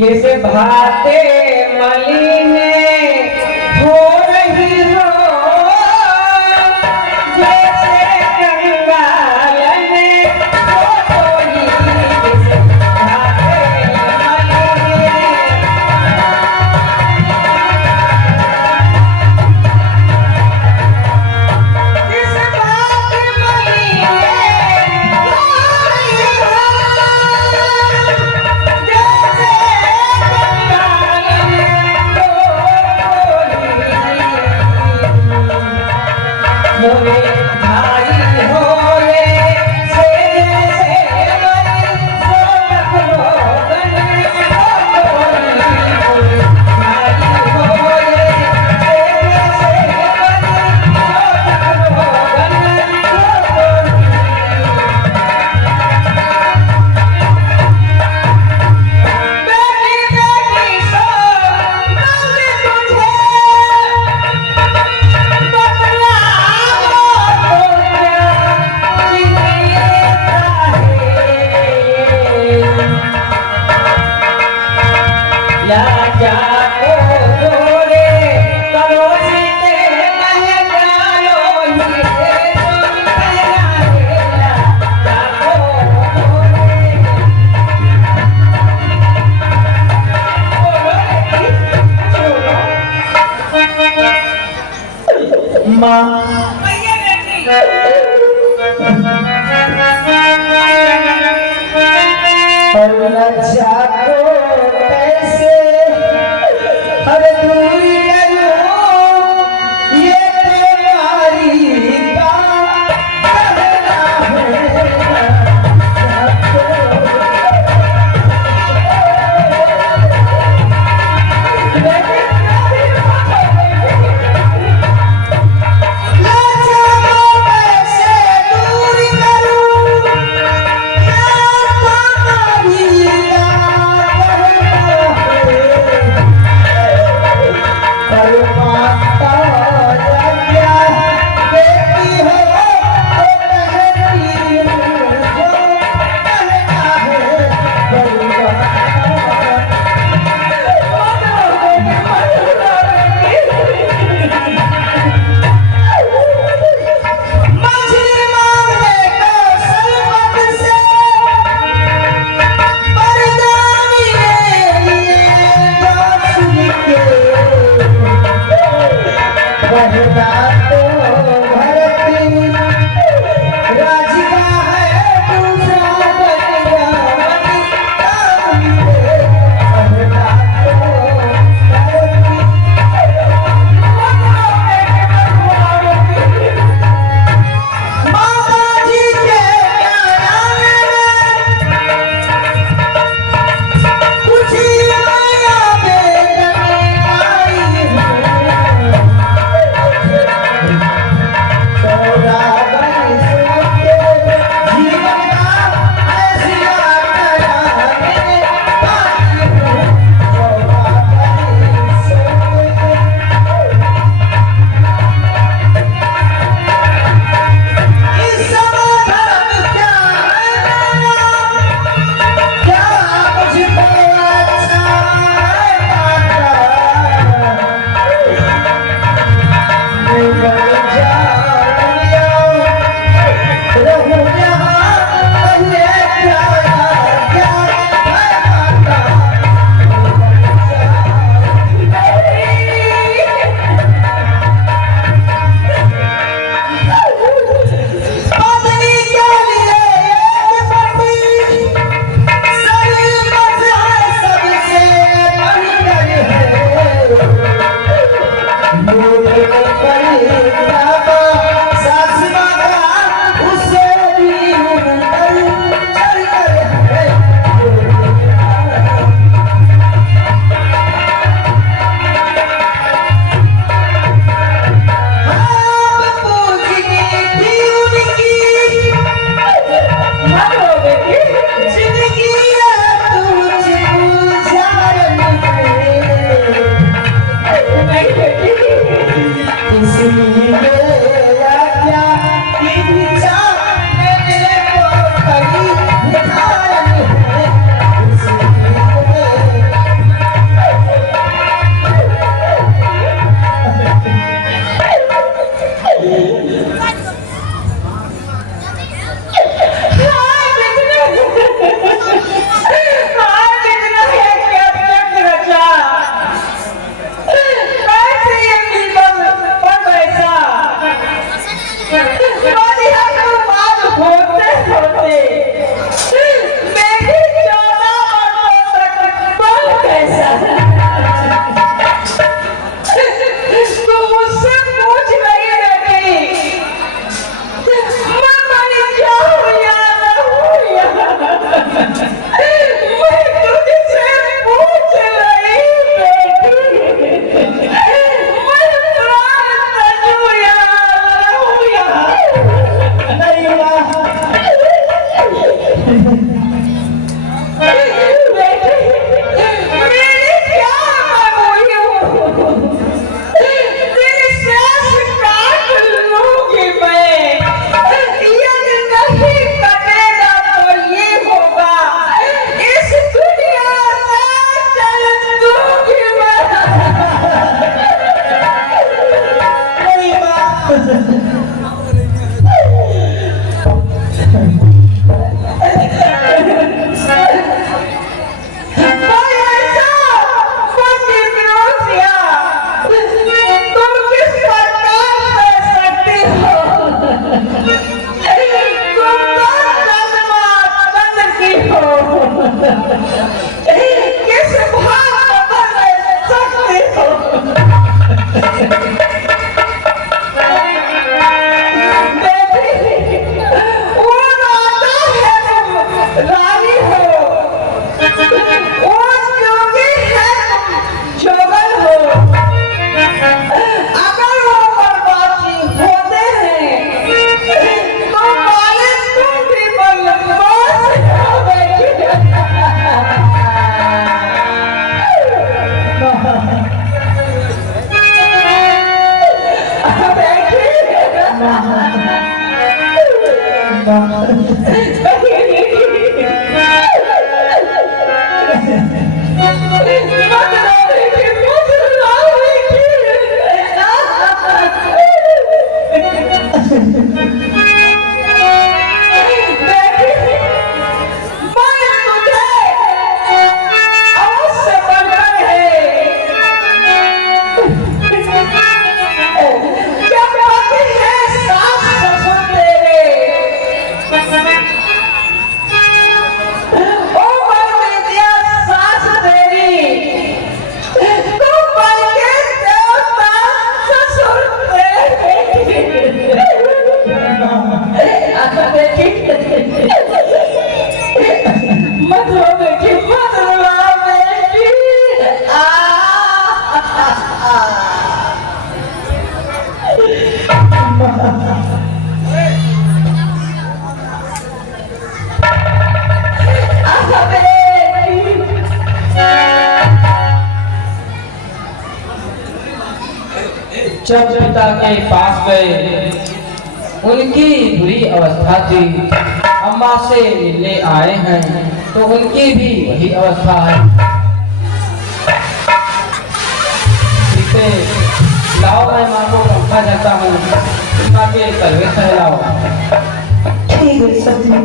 जैसे भाते मलिने हो रही हो, जैसे कंगाल में हो कोई, जैसे भाते मलिने। जिस भात मलिने हो रही हो, मोरे भाई होए से से मरी सोलख लोगन मोरे भाई होए से से मरी सोलख लोगन। बेटी बेटी सो मैं तुझे बढ़ता तो भरती राजिका है दूसरा बनियानी बढ़ता तो माता जी के प्यारे कुछ आया बेगनी आई सौदा बन सबके जीवन का ऐसिया कराने पाई सौदा बन सबके इस समाधान क्या है क्या मुझको अच्छा मैं बन जाऊं रहूं यहाँ पहले क्या क्या है पत्नी के लिए एक पति सबसे बढ़कर है सास माता उससे भी चढ़कर है आप पूजनी थी उनकी जिंदगी तुझको इसलिए क्या कि विचार मेरे को कहीं निखारन है इसलिए जब पिता के पास गए उनकी बुरी अवस्था थी। अम्मा से मिलने आए हैं तो उनकी भी वही अवस्था है। सीते, लाओ मैं माँ को पंखा झलता हूँ, माँ के तलवे सहलाओ। ठीक है सब्जी।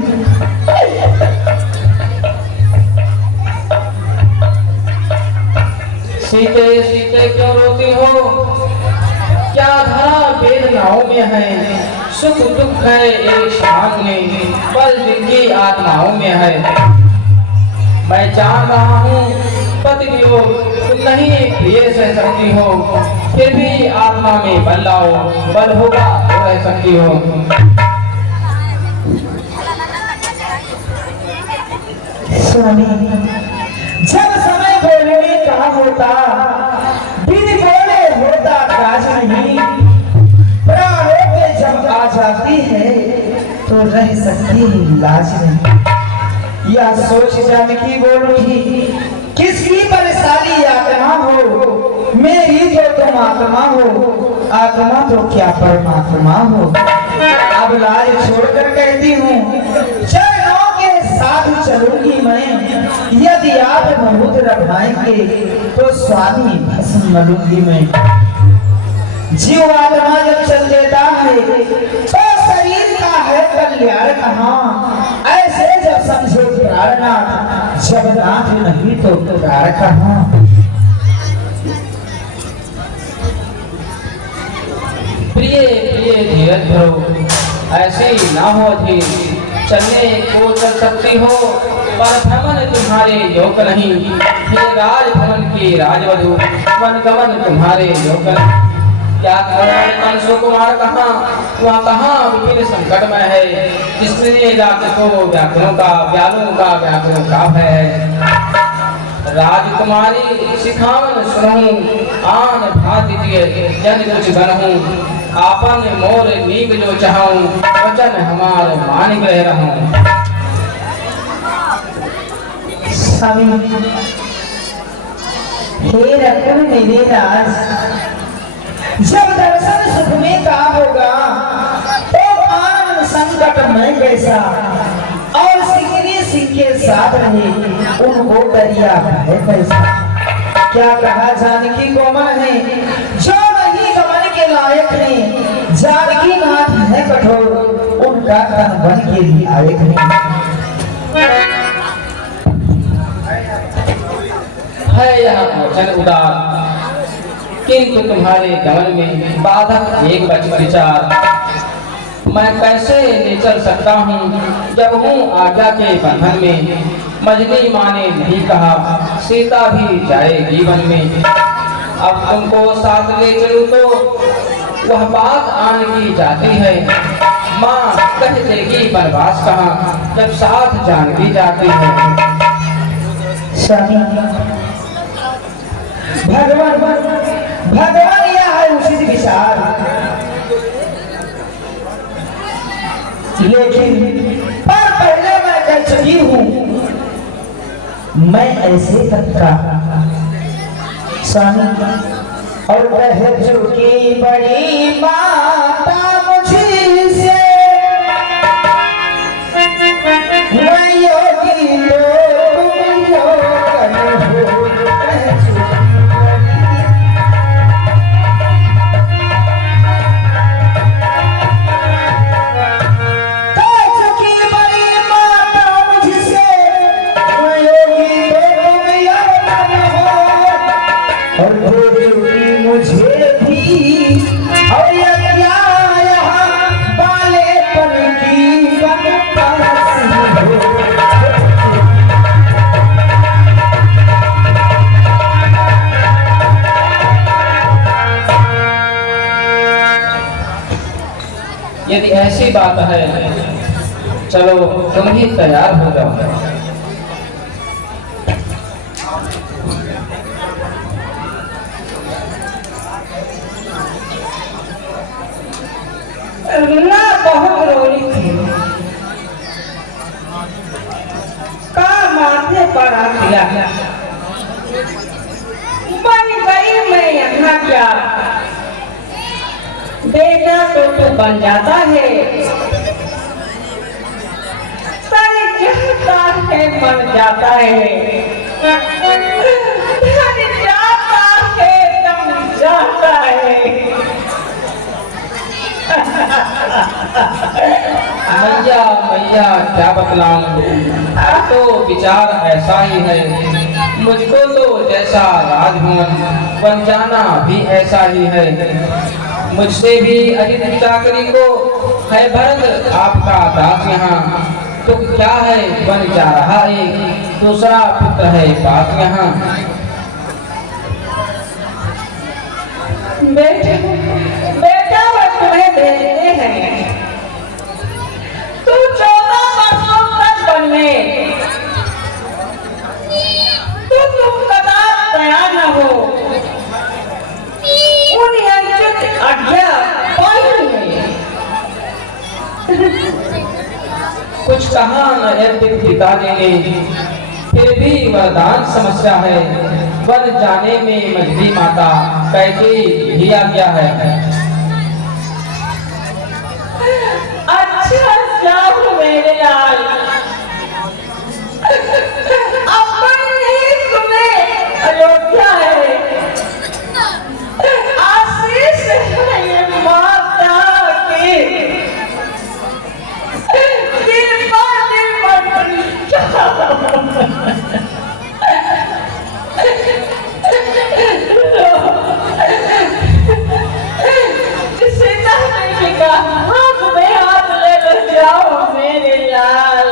सीते सीते क्यों रोती हो? क्या धरा वेदनाओं में है, सुख दुख है एक समान में, पल जिनकी आत्माओं में है। मैं जान रहा हूँ पति वियोग तुम नहीं प्रिय सह सकती हो, फिर भी आत्मा में बल लाओ, बल होगा तो रह सकती हो। स्वामी, जब समय बोलने का होता, बिन बोले होता काज नहीं। प्राणों पे जब आ जाती है तो रह सकती है लाज नहीं। यह सोच जानकी बोल उठी, किसकी परेशानी आत्मा हो, मेरी जो तुम आत्मा हो, आत्मा तो क्या परमात्मा हो। अब लाज छोड़कर कहती हूँ, चरणों के साथ चलूंगी मैं, यदि आप बहुत रभाएंगे तो स्वामी भस्म मलूंगी मैं। जीव आत्मा जब चल देता है तो शरीर का है कल्याण कहाँ। ऐसे जब समझो प्राणनाथ, जब नाथ नहीं तो प्राण कहाँ। प्रिय प्रिय धीरज धरो, ऐसे ही ना हो धीर, चलने को चल सकती हो पर भ्रमण तुम्हारे योग नहीं। हे राजभवन की राजवधू, वन गमन तुम्हारे योग नहीं। क्या कंसो कुमार कहाँ, वहाँ कहाँ विभिन्न संकट में है, जिसमें राक्षसों व्याकुलों का व्याकुलों का भय है। राजकुमारी सिखावन सुनहूं, आन भांति जन कुछ बनहूं, आपन मोर नीक जो चाहूं, वचन हमार मान ग्रह रहूं। स्वामी, हे रकुल मेरे राज, जब दर्शन सुख में का होगा तो आनंद संकट में कैसा। और सिंह सिंह के साथ रहे उनको दरिया है कैसा। क्या कहा जानकी को मन है, जो नहीं गमन के लायक है। जानकी नाथ है कठोर, उनका तन बन के भी आयक है यह वचन उदार, किंतु तुम्हारे गमन में बाधक एक बच विचार। मैं कैसे ले चल सकता हूँ जब हूँ आज्ञा के बंधन में। मजली माँ ने नहीं कहा सीता भी जाए जीवन में। अब तुमको साथ ले चलूं तो वह बात आन की जाती है। माँ कह देगी बनवास कहाँ जब साथ जानकी जाती है। स्वामी, भगवान यह है उचित विचार, लेकिन पर पहले मैं कह चुकी हूँ, मैं ऐसे तत्का स्वामी। और कह चुकी बड़ी माता मुझसे, मैं योगी तो तुम योगन हो। यदि ऐसी बात है चलो तुम ही तैयार हो जाओ। ना बहुत रोनी थी, का माथे पर आ दिया, बन गई मैं यहाँ क्या बेटा तो तू बन जाता है, तन जाता है मन जाता है, धन जाता है दम जाता है। मैया मैया क्या बतलाऊं, तो विचार ऐसा ही है। मुझको तो जैसा राजभवन बन जाना भी ऐसा ही है। मुझसे भी अधिक चाकरी को है भरत आपका दास यहाँ। तो क्या है बन जा रहा एक दूसरा पुत्र है बात यहाँ। बेटा बेटा वो तुम्हें भेजते हैं, तू 14 वर्षों तक वन में, तो तुम कदाच तैयार न हो उन अंकित आज्ञा पालन में। कुछ कहा न यद्य पिताजी ने, फिर भी वरदान समस्या है। वन जाने में मजदी माता कैसे ही आज्ञा है। अच्छा जाओ मेरे लाल, अपन ही तुम्हें अयोध्या है, आशीष है ये माता की, कृपा सीता जी का हाथ में हाथ ले जाओ मेरे लाल।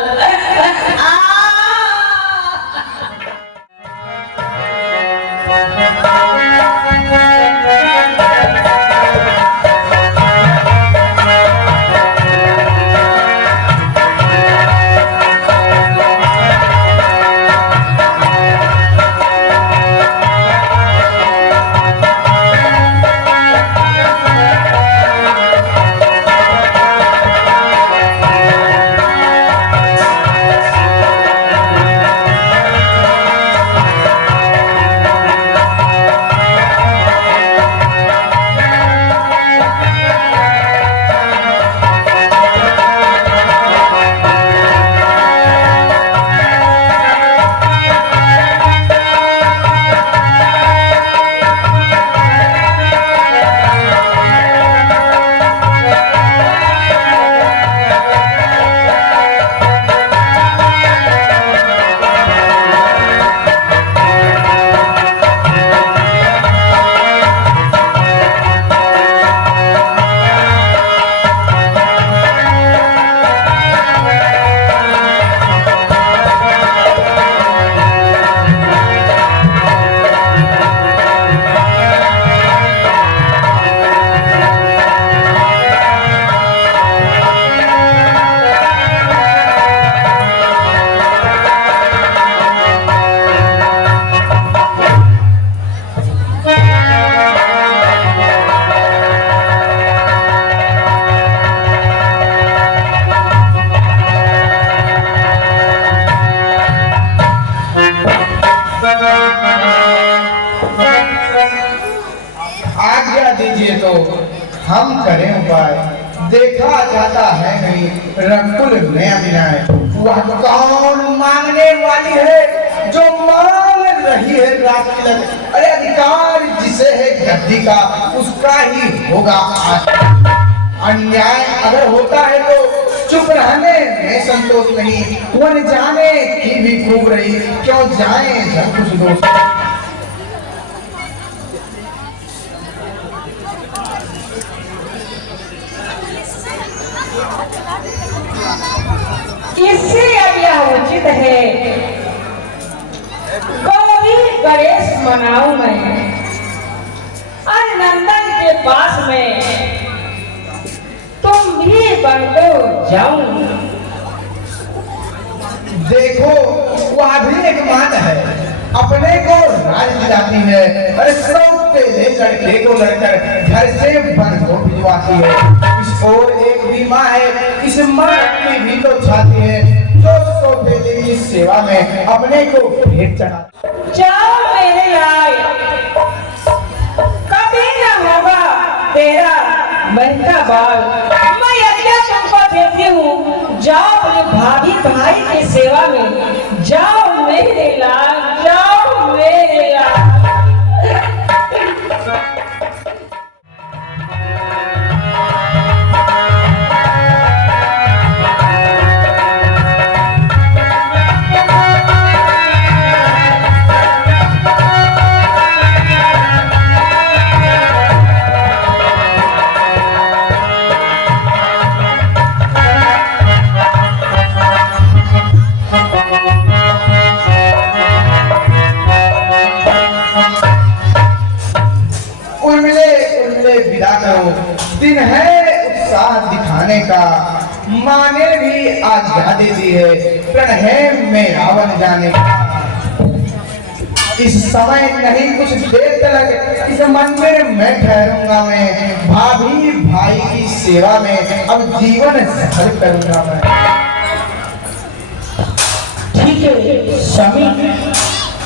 आज्ञा दीजिए तो हम करें उपाय। देखा जाता है नहीं रकुल में अभिनय। वह कौन मांगने वाली है जो मांग रही है राजतिलक। अरे अधिकार जिसे है गद्दी का उसका ही होगा आज। अन्याय अगर होता है तो चुप रहने में संतोष नहीं। वन जाने की भी खूब रही, क्यों जाए जब कुछ दोस्त। इससे अब यह उचित है गौरी गणेश मनाऊं मैं और नंदन के पास में तुम भी बन को जाऊं। देखो वह भी एक मान है, अपने को राज दिलाती है। अरे सौते ले लड़के को लड़कर घर से बन को भिजवाती है। इस ओर एक भी माँ है, इस माँ की भी तो छाती है जो सौतेले की सेवा में अपने को भेंट चढ़ा। जाओ मेरे लाल, कभी न होगा तेरा महका बाल, मैं यज्ञ तुमको देती हूँ, जाओ अपने भाभी भाई की सेवा में, जाओ मेरे लाल, जाओ मेरे लाल। उर्मिले उर्मिले विदा करो, दिन है उत्साह दिखाने का, माँ ने भी आज याद दी है, प्रण है मैं रावण जाने का। इस समय नहीं कुछ देर तक इस मंदिर में ठहरूंगा मैं, भाभी भाई की सेवा में अब जीवन सफल करूंगा मैं। ठीक है स्वामी,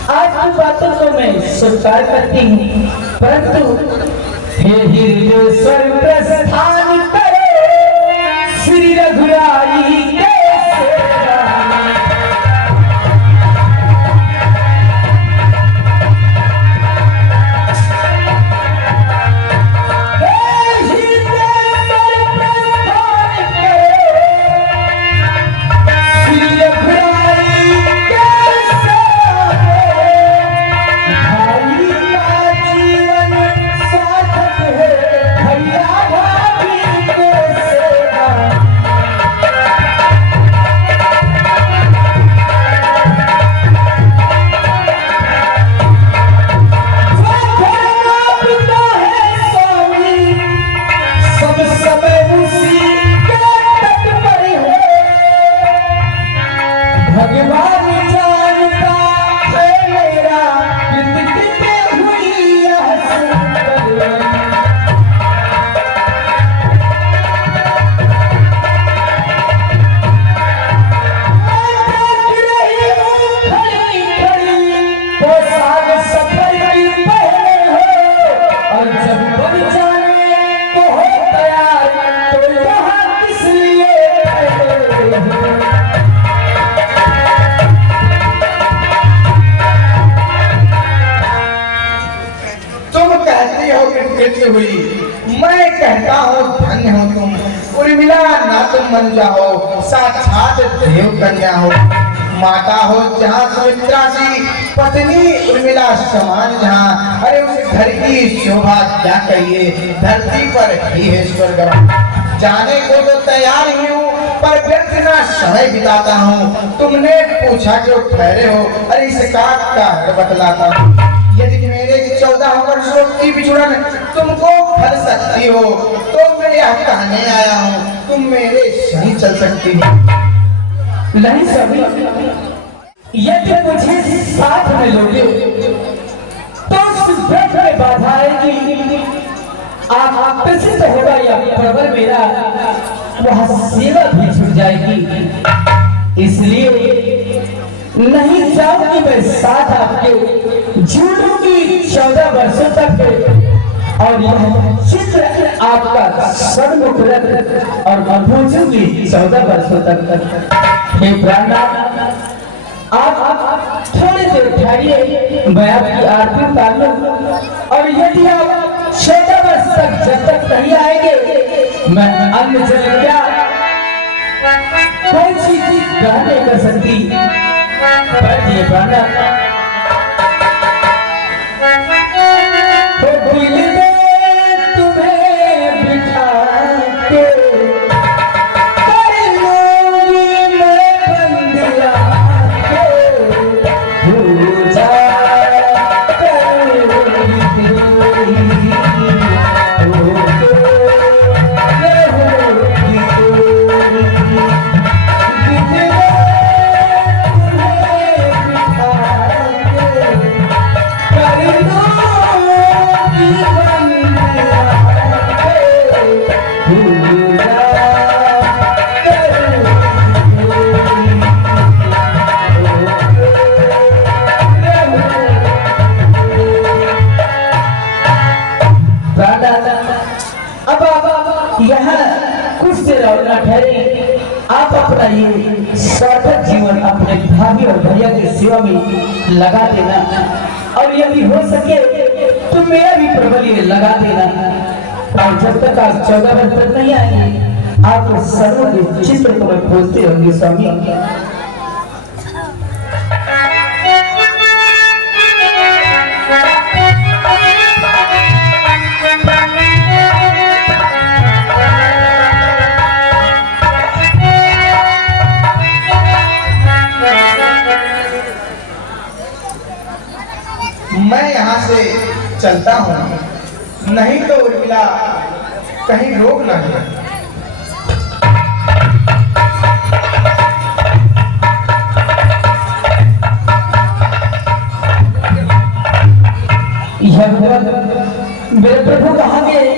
आज की बातों को मैं स्वीकार करती हूँ, परंतु हे हृदयेश्वर प्रस्थान करे श्री रघुराई के सेवा। मैं कहता हूँ धन्य हो तुम, उर्मिला ना तुम मंजा हो, साक्षात देव कन्या हो, माता हो जहाँ सुमित्रा जी, पत्नी उर्मिला समान जहाँ। अरे उस घर की शोभा क्या कहिए, धरती पर ही है स्वर्ग। जाने को तो तैयार ही हूँ, पर व्यर्थ ना समय बिताता हूँ। तुमने पूछा क्यों ठहरे हो, अरे इसका कारण बतलाता हूँ। यदि मेरे 14 वर्षों की बिछुड़न तुमको फल सकती हो, तो मैं यह कहने आया हूँ, तुम मेरे सही चल सकती हो। नहीं स्वामी, यदि मुझे साथ में लोगे तो उस व्रत में बाधा आएगी, आप आकर्षित होगा या प्रबल मेरा वह सेवा भी छूट जाएगी। इसलिए नहीं चाहूंगी मैं साथ आपके, झूठूंगी 14 वर्षों तक, और यह चित्र आपका सन्मुख रख और पहुंचूंगी 14 वर्षों तक। हे प्राणनाथ, आप थोड़ी देर ठहरिए, मैं आपकी आरती उतार लूं, और यदि आप 14 वर्ष तक जब तक नहीं आएंगे, मैं अन्य जगह क्या कोई चीज ग्रहण नहीं कर सकती। बैठिए प्राणनाथ। दिल में तुम्हें बिठा के कर लूंगी मैं बंदिया के, पूजा करूंगी तेरी, होके रहूंगी तेरी। दिल में तुम्हें बिठा के कर लूंगी बंदिया के, पूजा अब आप यहाँ कुछ देर और न ठहरे, आप अपना ये सार्थक जीवन अपने भाभी और भैया की सेवा में लगा देना, और यदि हो सके तो मेरा भी प्रबल ये लगा देना। और जब तक आप 14 वर्ष तक नहीं आएंगे, आप सर्व के चित्र को मैं खोजते होंगे स्वामी। मैं यहाँ से चलता हूँ, नहीं तो उर्मिला कहीं रोक ना ले। मेरे प्रभु कहाँ गए?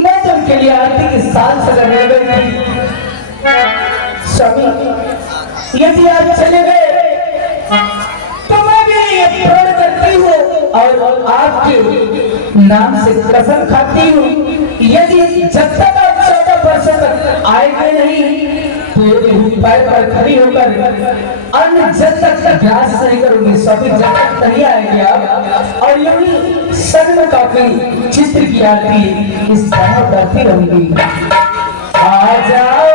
मैं तो उनके लिए आरती की साल सजाने गई थी। स्वामी, यदि आप चले गए तो मैं भी ये प्रण करती हूँ और आपके नाम से कसम खाती हूँ, यदि जब तक आप 14 वर्षों तक आएंगे नहीं तो पैर पर खड़ी होकर अन्न जब तक ग्रास नहीं करूंगी स्वामी, जब तक नहीं आएंगे आप, और यही सन्मुख आपकी चित्र की आरती इस तरह करती रहूंगी। आ जाओ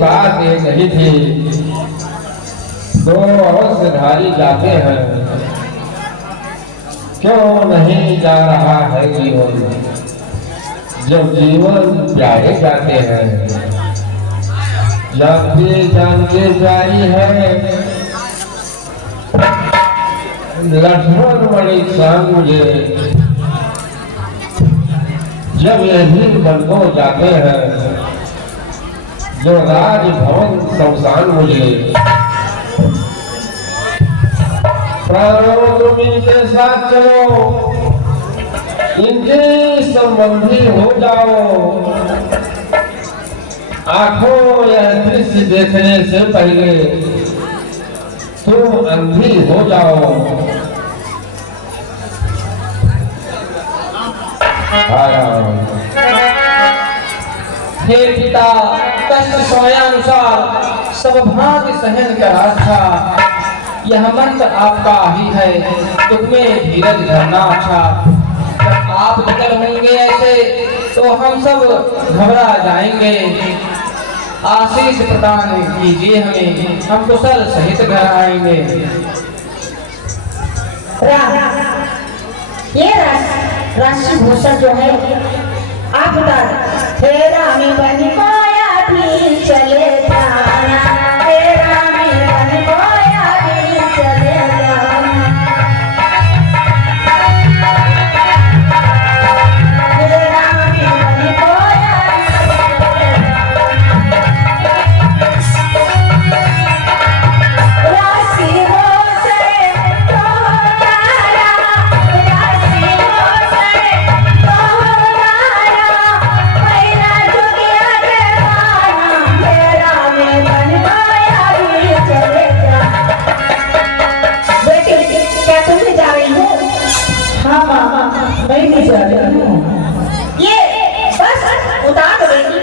बात ये नहीं थी, दो अवसरधारी जाते हैं, क्यों नहीं जा रहा है जीवन, जब जीवन प्यारे जाते हैं, जानते जानते जारी है। लक्ष्मण बड़ी संग मुझे जब यही बन को जाते हैं, जो राजभवन शमशान मुझे, प्राणों तुम इनके साथ चलो, इनके संबंधी हो जाओ, आंखों यह दृश्य देखने से पहले तुम अंधी हो जाओ। हे पिता, कष्ट सोयानुसार सब भाग्य सहन कर अच्छा, यह मंत्र आपका ही है, तुममें धीरज धरना अच्छा। जब आप निकल होंगे ऐसे तो हम सब घबरा जाएंगे, आशीष प्रदान कीजिए हमें, हम कुशल सहित घर आएंगे। ये राशि भूषण जो है आप तेरा में बन पाया भी चले जाना, तेरा में बन पाया भी चले जाना, तेरा में बन पाया राशि हो से तो तारा, राशि हो से तो तारा, मेरा जुगिया देवाना, तेरा में बन पाया भी चले जा। बेटी, क्या तुम भी जा रही हो? हाँ माँ, मैं भी जा रही हूँ। ये बस उतार दो बेटी।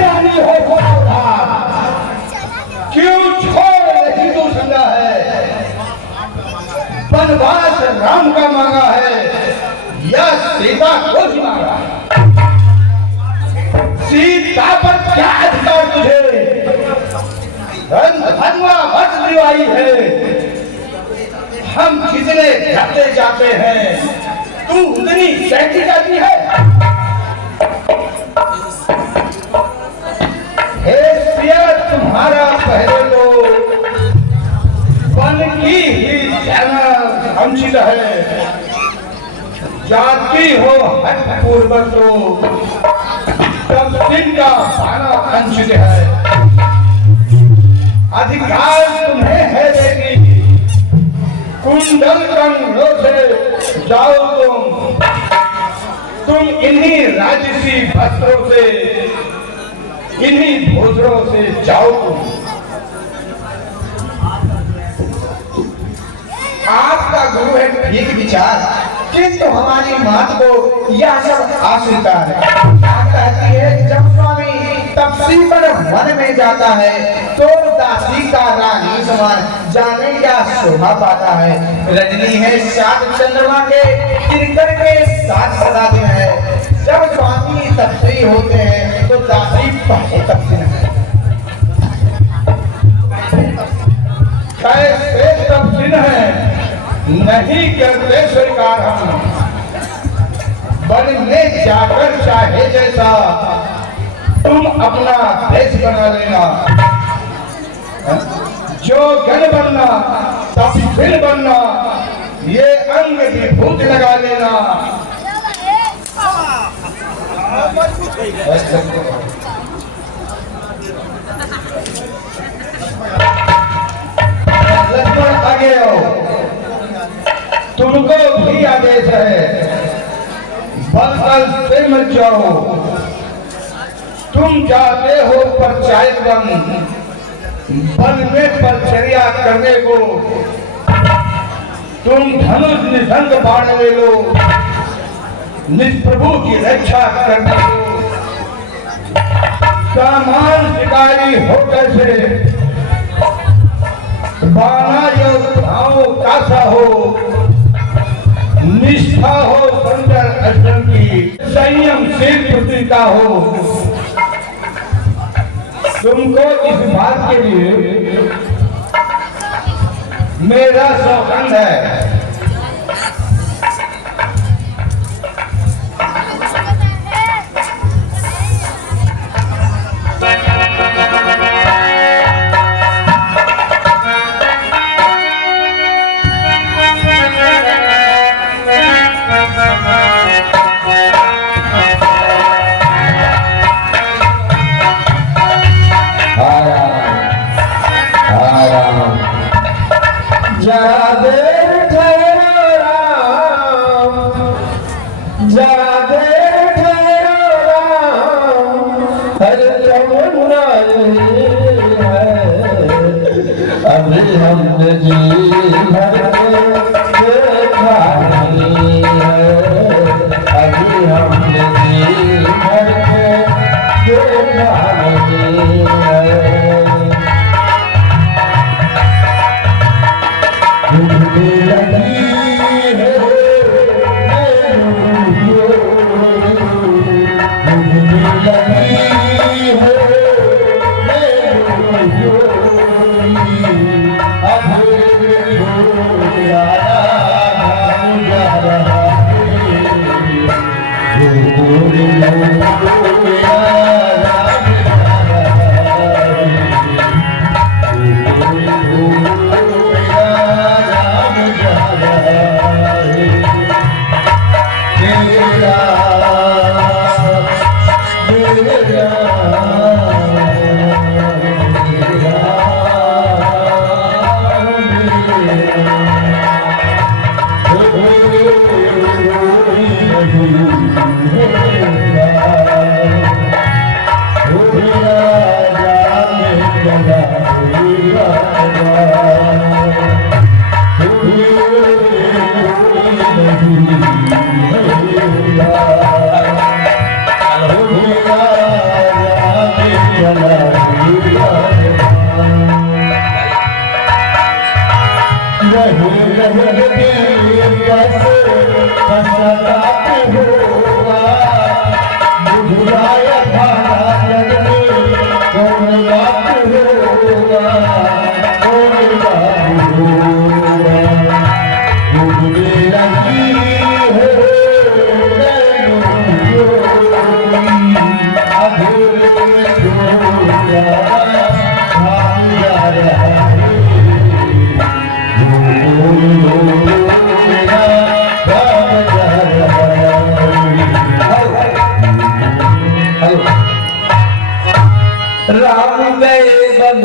रानी हो क्यों छोड़ रही तू संगा है, वनवास राम का मांगा है या सीता को ही मांगा? सीता पर क्या अधिकार तुझे? धनवा मत दिवाई है। हम जितने जाते जाते हैं तू उतनी सहती जाती है। हे सिया तुम्हारा पहले तो वन की ही अंशित है, जाती हो हट पूर्वक तो तब दिन का भाना अंशित है। अधिकार तुम्हें है देगी, कुंडल कंगों से जाओ तुम इन्हीं राजसी वस्त्रों से, इन्हीं भोजरों से जाओ तुम। आपका गुरु है ठीक विचार, किंतु हमारी मात को यह सब अस्वीकार है। कहती है जब स्वामी तपसी पर वन में जाता है तो दासी का रानी समान जाने क्या शोभा पाता है। रजनी है सात चंद्रमा के किरकर के साथ सदा दिन है। जब स्वामी तपसी होते हैं तो दासी पहले तपसी है। कैसे तपसिन है नहीं करते स्वीकार हम, वन में जाकर चाहे जैसा तुम अपना देश बना लेना। जो गण बनना तपसिन बनना, ये अंग विभूत लगा लेना। लक्ष्मण आगे आओ, तुमको भी आदेश है, बल से मत जाओ। तुम जाते हो पंचायत वन, वन में परिचर्या करने को। तुम धनुष निधंग बाण ले लो, निष्प्रभु की रक्षा करने को। सामान शिकारी हो कैसे, बाना योद्धाओं कासा हो, निष्ठा हो सुंदर अर्जुन की, संयम से पृथ्वी का हो। तुमको इस बात के लिए मेरा सौगंध है। अभी हमने जी भर के देखा नहीं है, अभी हमने जी भर के देखा नहीं है। डूबने लगी है डूबने लगी है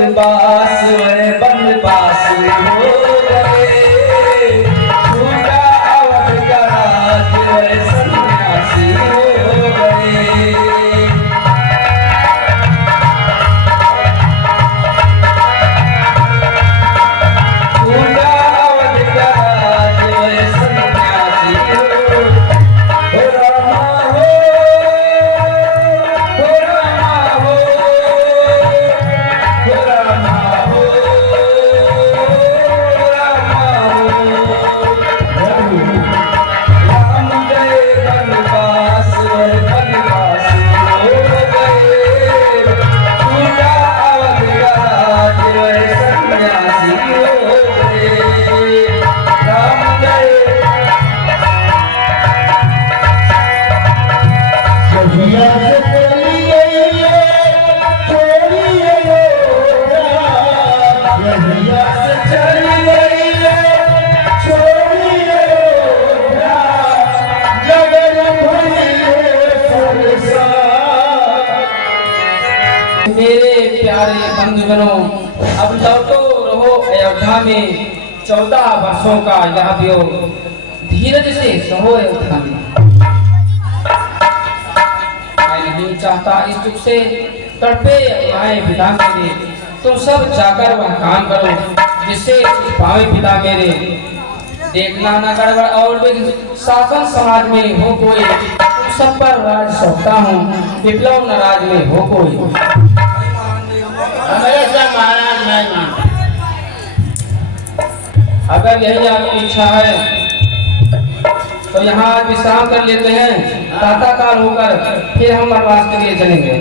बनवास वे बनवास हो गए, छूटा अवध का राज वे सन्यासी हो गए। छूटा अवध का राज वे सन्यासी हो रामा हो, रामा हो, रामा हो, राम गए बनवास वे बनवासी हो गए, छूटा अवध का राज वे सन्यासी हो गए। राम गए सजिया से चली गई चोरी सजिया से चली गई चोरी नगर मेरे प्यारे बंधुगणों, अब लौटो रहो अयोध्या में, 14 वर्षों का यह वियोग धीरज से सहो अयोध्या में। मैं नहीं चाहता इस दुख से तड़पे आए पिता मेरे, तुम सब जाकर वह काम करो जिससे पावे पिता मेरे। देखना न गड़बड़ और भी शासन समाज में हो कोई, तुम सब पर राज सौंपता हूँ, विप्लव न राज में हो कोई। अगर यही आपकी इच्छा है तो यहाँ विश्राम कर लेते हैं, प्रातःकाल होकर फिर हम वनवास के लिए चलेंगे।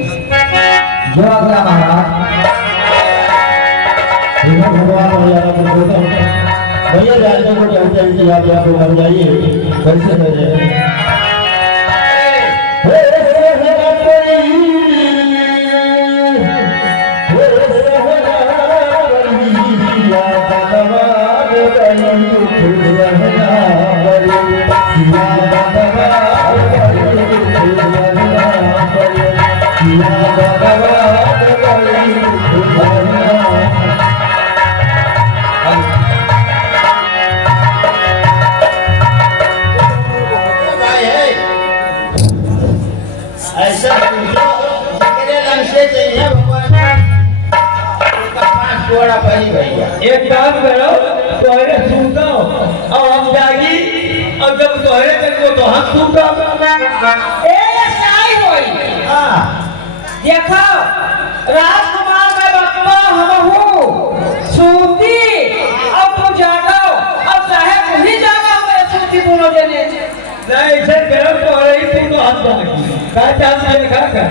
भैया जाने को इंतजार आप लोग जाइए कैसे करें। ऐसा जितने रंग से चाहिए भगवान का 5 टुकड़ा पहली भैया। एक काम करो, तोहरे सूतो और हम जागी, और जब तोहरे तक तो हम सूतो। ए साई होई हाँ देखो, राजकुमार में बकवा हम हूँ सूती, अब तू जागो, अब चाहे तुम ही जागो, मेरे सूती दोनों जने। नहीं ऐसे करो, तोहरे ही सूतो हम जागी का चांस देखा कर।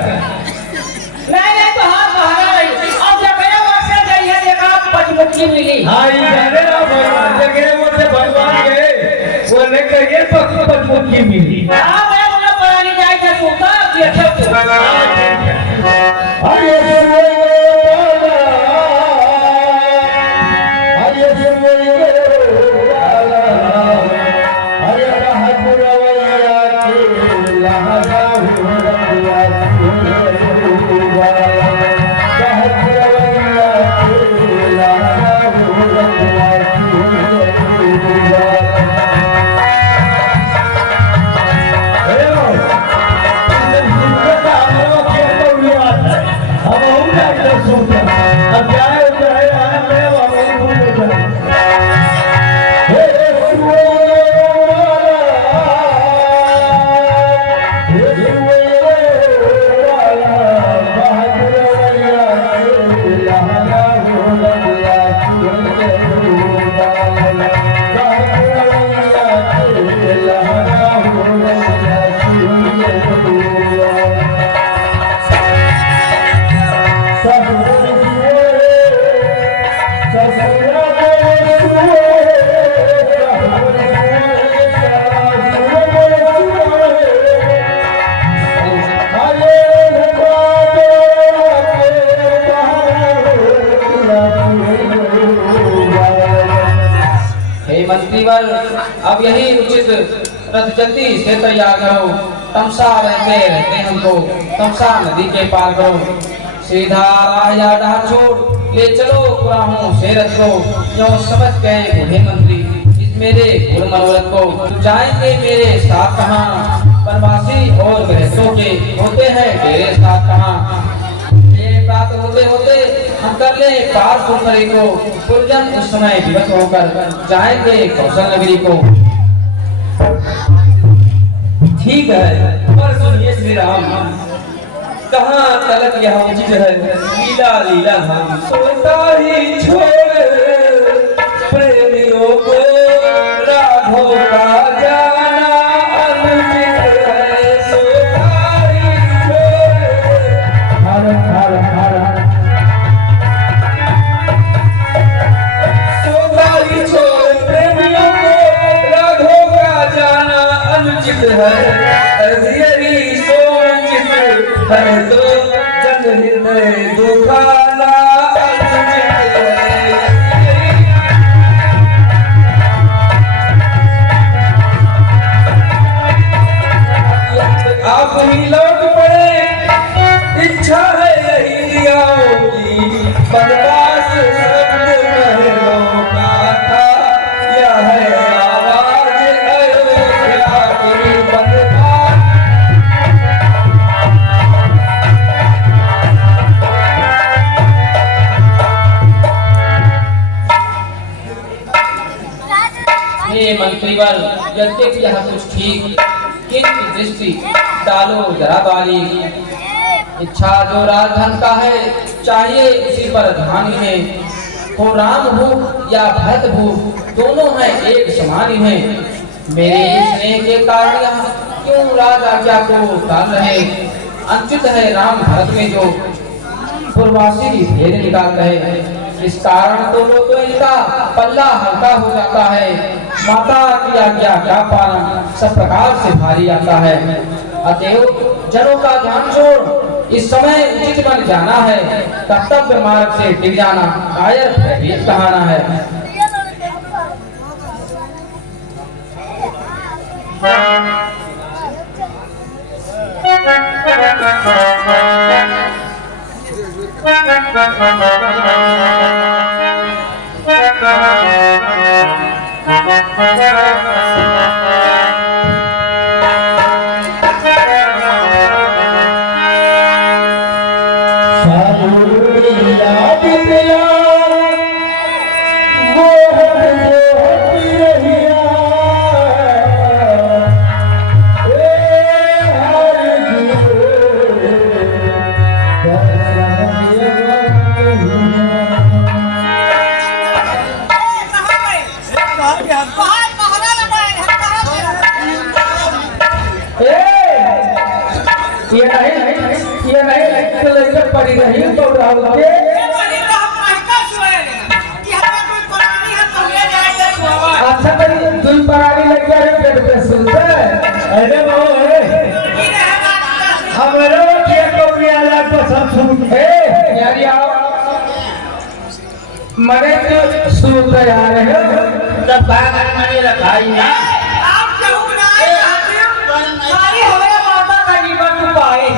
नहीं तो हाथ बहाना नहीं, अब जगह वर्षे जाइए देखा पचमुखी मिली। हाँ ये जाने ना भगवान जगह वो से भगवान गए, वो नहीं कहिए पचमुखी मिली। हाँ मैं बोला पुरानी जाए थे सूता, देखे तू। मंत्रीवर, अब यही उचित रथ जल्दी से तैयार करो, तमसा रहते रहते हमको, तमसा नदी के पार करो, सीधा राह या डाह छोड़ ले चलो कुराहों से रथ को, जो समझ गए बूढ़े मंत्री इस मेरे गुण मनोरथ को। जाएंगे मेरे साथ कहाँ, वनवासी और गृहस्थों के होते हैं तेरे साथ कहाँ। ये बात होते होते हम कर ले पार सुंदरी को, पुरजन उस समय विवश होकर जाएंगे कौशल नगरी को। ठीक है, पर सुनिए श्री राम, कहाँ तलक यह उचित है लीला लीला धाम। सोता ही छोड़ प्रेमियों को राघव का जाना अनुचित है। सोता ही छोड़ हर हर हर सोता ही छोड़ प्रेमियों को राघव का जाना अनुचित है। अधीरी सोचित है तो जन हृदय दुखाना अनुचित है। आप ही लौट पड़े, इच्छा है यही दियाओं की, बनवास शब्द महलों का था, यह है आवाज अयोध्या की बनवास। हे मंत्रीवर, यद्यपि यह कुछ ठीक, किंतु दृष्टि डालो जरा बाली। इच्छा जो राजधन का है, चाहिए उसी पर ध्यान है। हो राम हो या भरत हो, दोनों हैं एक समान ही हैं। मेरे स्नेह के कारण यहाँ क्यों राज आज्ञा को टाल रहे। अंचित है राम भरत में जो पूर्वासी भेद निकाल रहे। इस कारण तो इनका पल्ला हल्का हो जाता है। माता की आज्ञा का पालन सब प्रकार से भारी आता है। अतएव जनों का ध्यान छोड़ इस समय उचित बन जाना है। कर्तव्य मार्ग से टिक जाना कायर भयभीत कहाना है। पड़ी रही तो राहुल के अच्छा तरी दुई परानी लग जाए पेट पे सुनते। अरे बाबू हमारे क्या कौड़ी आला को सब सुन के यारी आओ मरे तो सुन रहे आ रहे हो तब बाग में रखाई ना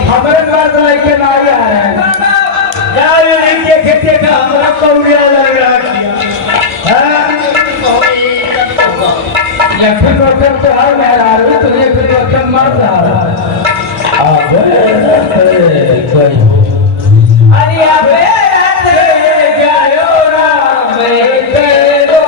हमारे पास लेके ना आ रहे हैं यार। ये खेते का हमारा कौड़िया लग रहा या फिर रोकम तो हर मैं आ रही तो ये फिर रोकम मर रहा है। अरे अबे जायो राम तेरो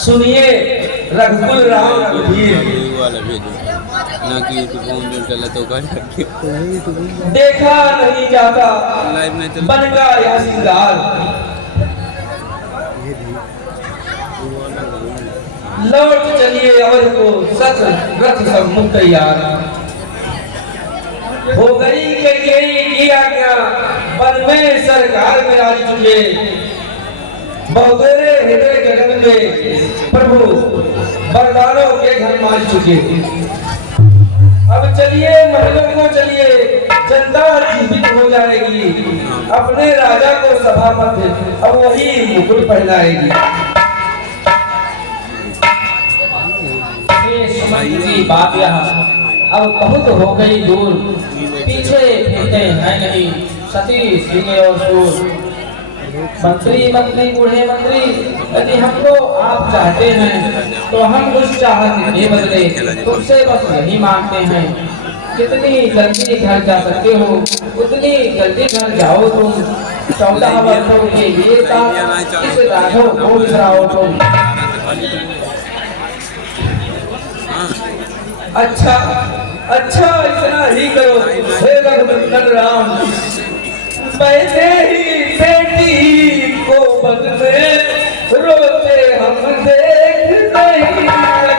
सुनिए रघुकुल राम रघुवीर, ना कि यूट्यूब जो चला तो देखा नहीं जाता लाइव में चल बन का या सिंगार, लौट चलिए अवध को सत रथ सब मुक्त तैयार, हो गई की आज्ञा वन में सरकार में आ चुके, बहुतेरे हृदय गगन में प्रभु वरदानों के घर मान चुके। अब चलिए महलों को चलिए, जनता जीवित हो जाएगी, अपने राजा को सभापति अब वही मुकुट पहनाएगी। की बात यह अब बहुत हो गई दूर, पीछे फिरते हैं नहीं सती सिंह और सूर। मंत्री बूढ़े मंत्री, यदि हमको आप चाहते हैं तो हम कुछ चाहत के बदले तुमसे बस यही मांगते हैं, कितनी जल्दी घर जा सकते हो उतनी जल्दी घर जाओ तुम। 14 वर्षों के लिए इस राघव को बिसराओ तुम। अच्छा अच्छा इतना ही करो हे रघुनंदन राम, पैसे ही बेटी को बदले रोते हम देख नहीं सकते।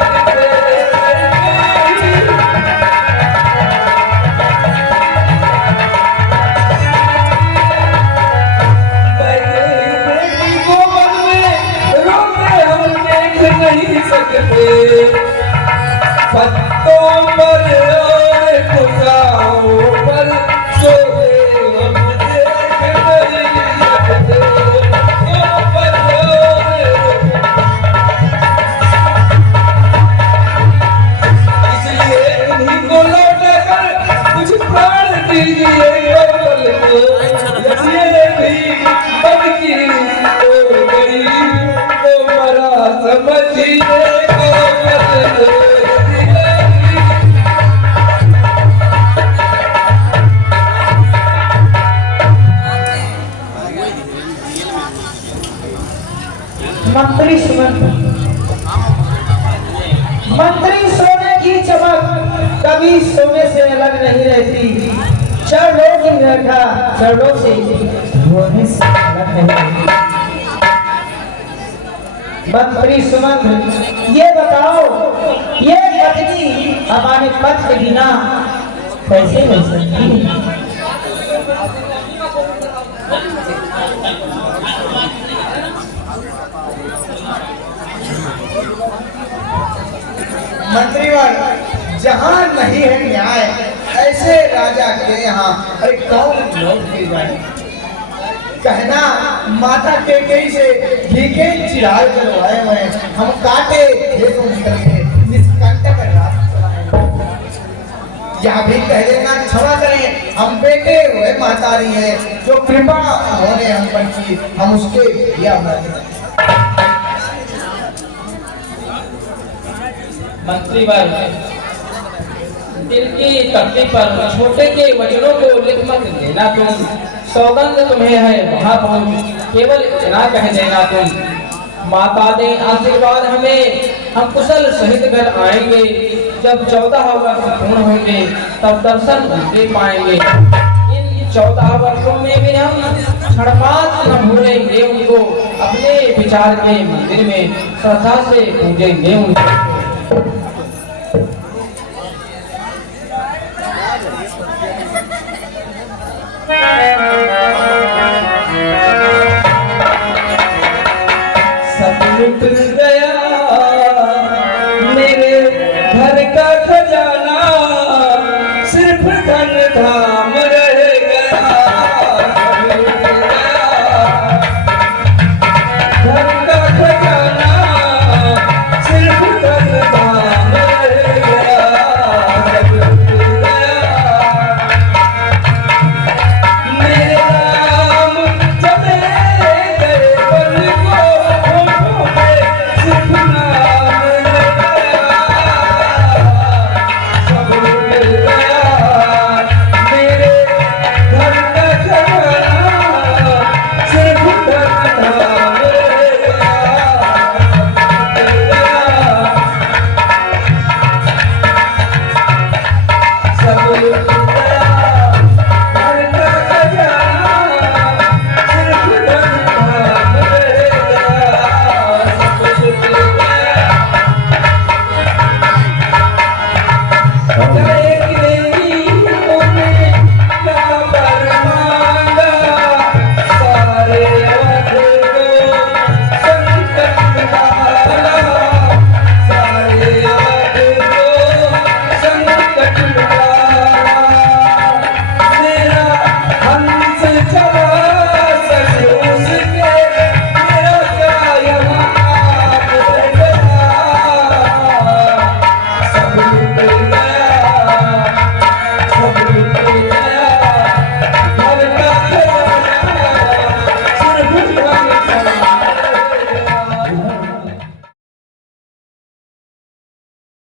पैसे ही बेटी को बदले रोते हम देख नहीं सकते, पत्तों पर और कुशाओं पर सोए हम देख नहीं सकते, पत्तों पर इसलिए उन्हीं को लौट कर कुछ प्राण दीजिए पल को, ये भी बदकी हो गई तो मरा समझिए मंत्री सोने की चमक कभी सोने से अलग नहीं रहती, चरणों की रेखा चरणों से धोने से अलग नहीं रहती। मंत्री सुमंत, ये बताओ ये पत्नी हमारे पद के बिना कैसे रह सकती है? मंत्रीवर, जहाँ नहीं है न्याय ऐसे राजा के यहाँ अरे कौन लोग भी जाए। कहना माता के कई से घी के चिराग जलवाए हुए हम काटे खेतों निकल के निष्कंटक रात चलाए। यह भी कह देना क्षमा करें, हम बेटे हुए मातारी हैं, जो कृपा होने हम पर की हम उसके दिया मंत्रीवर, दिल की तख्ती पर छोटे के वचनों को लिख मत देना तुम, सौगंध तुम्हें है वहाँ पहुँच, केवल इतना कह देना तुम। माता दे आशीर्वाद हमें, हम कुशल सहित घर आएंगे, जब 14 वर्ष पूर्ण होंगे तब दर्शन दे पाएंगे। इन 14 वर्षों में भी हम क्षणमात्र न भूलेंगे उनको, अपने विचार के मंदिर में श्रद्धा से पूजेंगे उनको।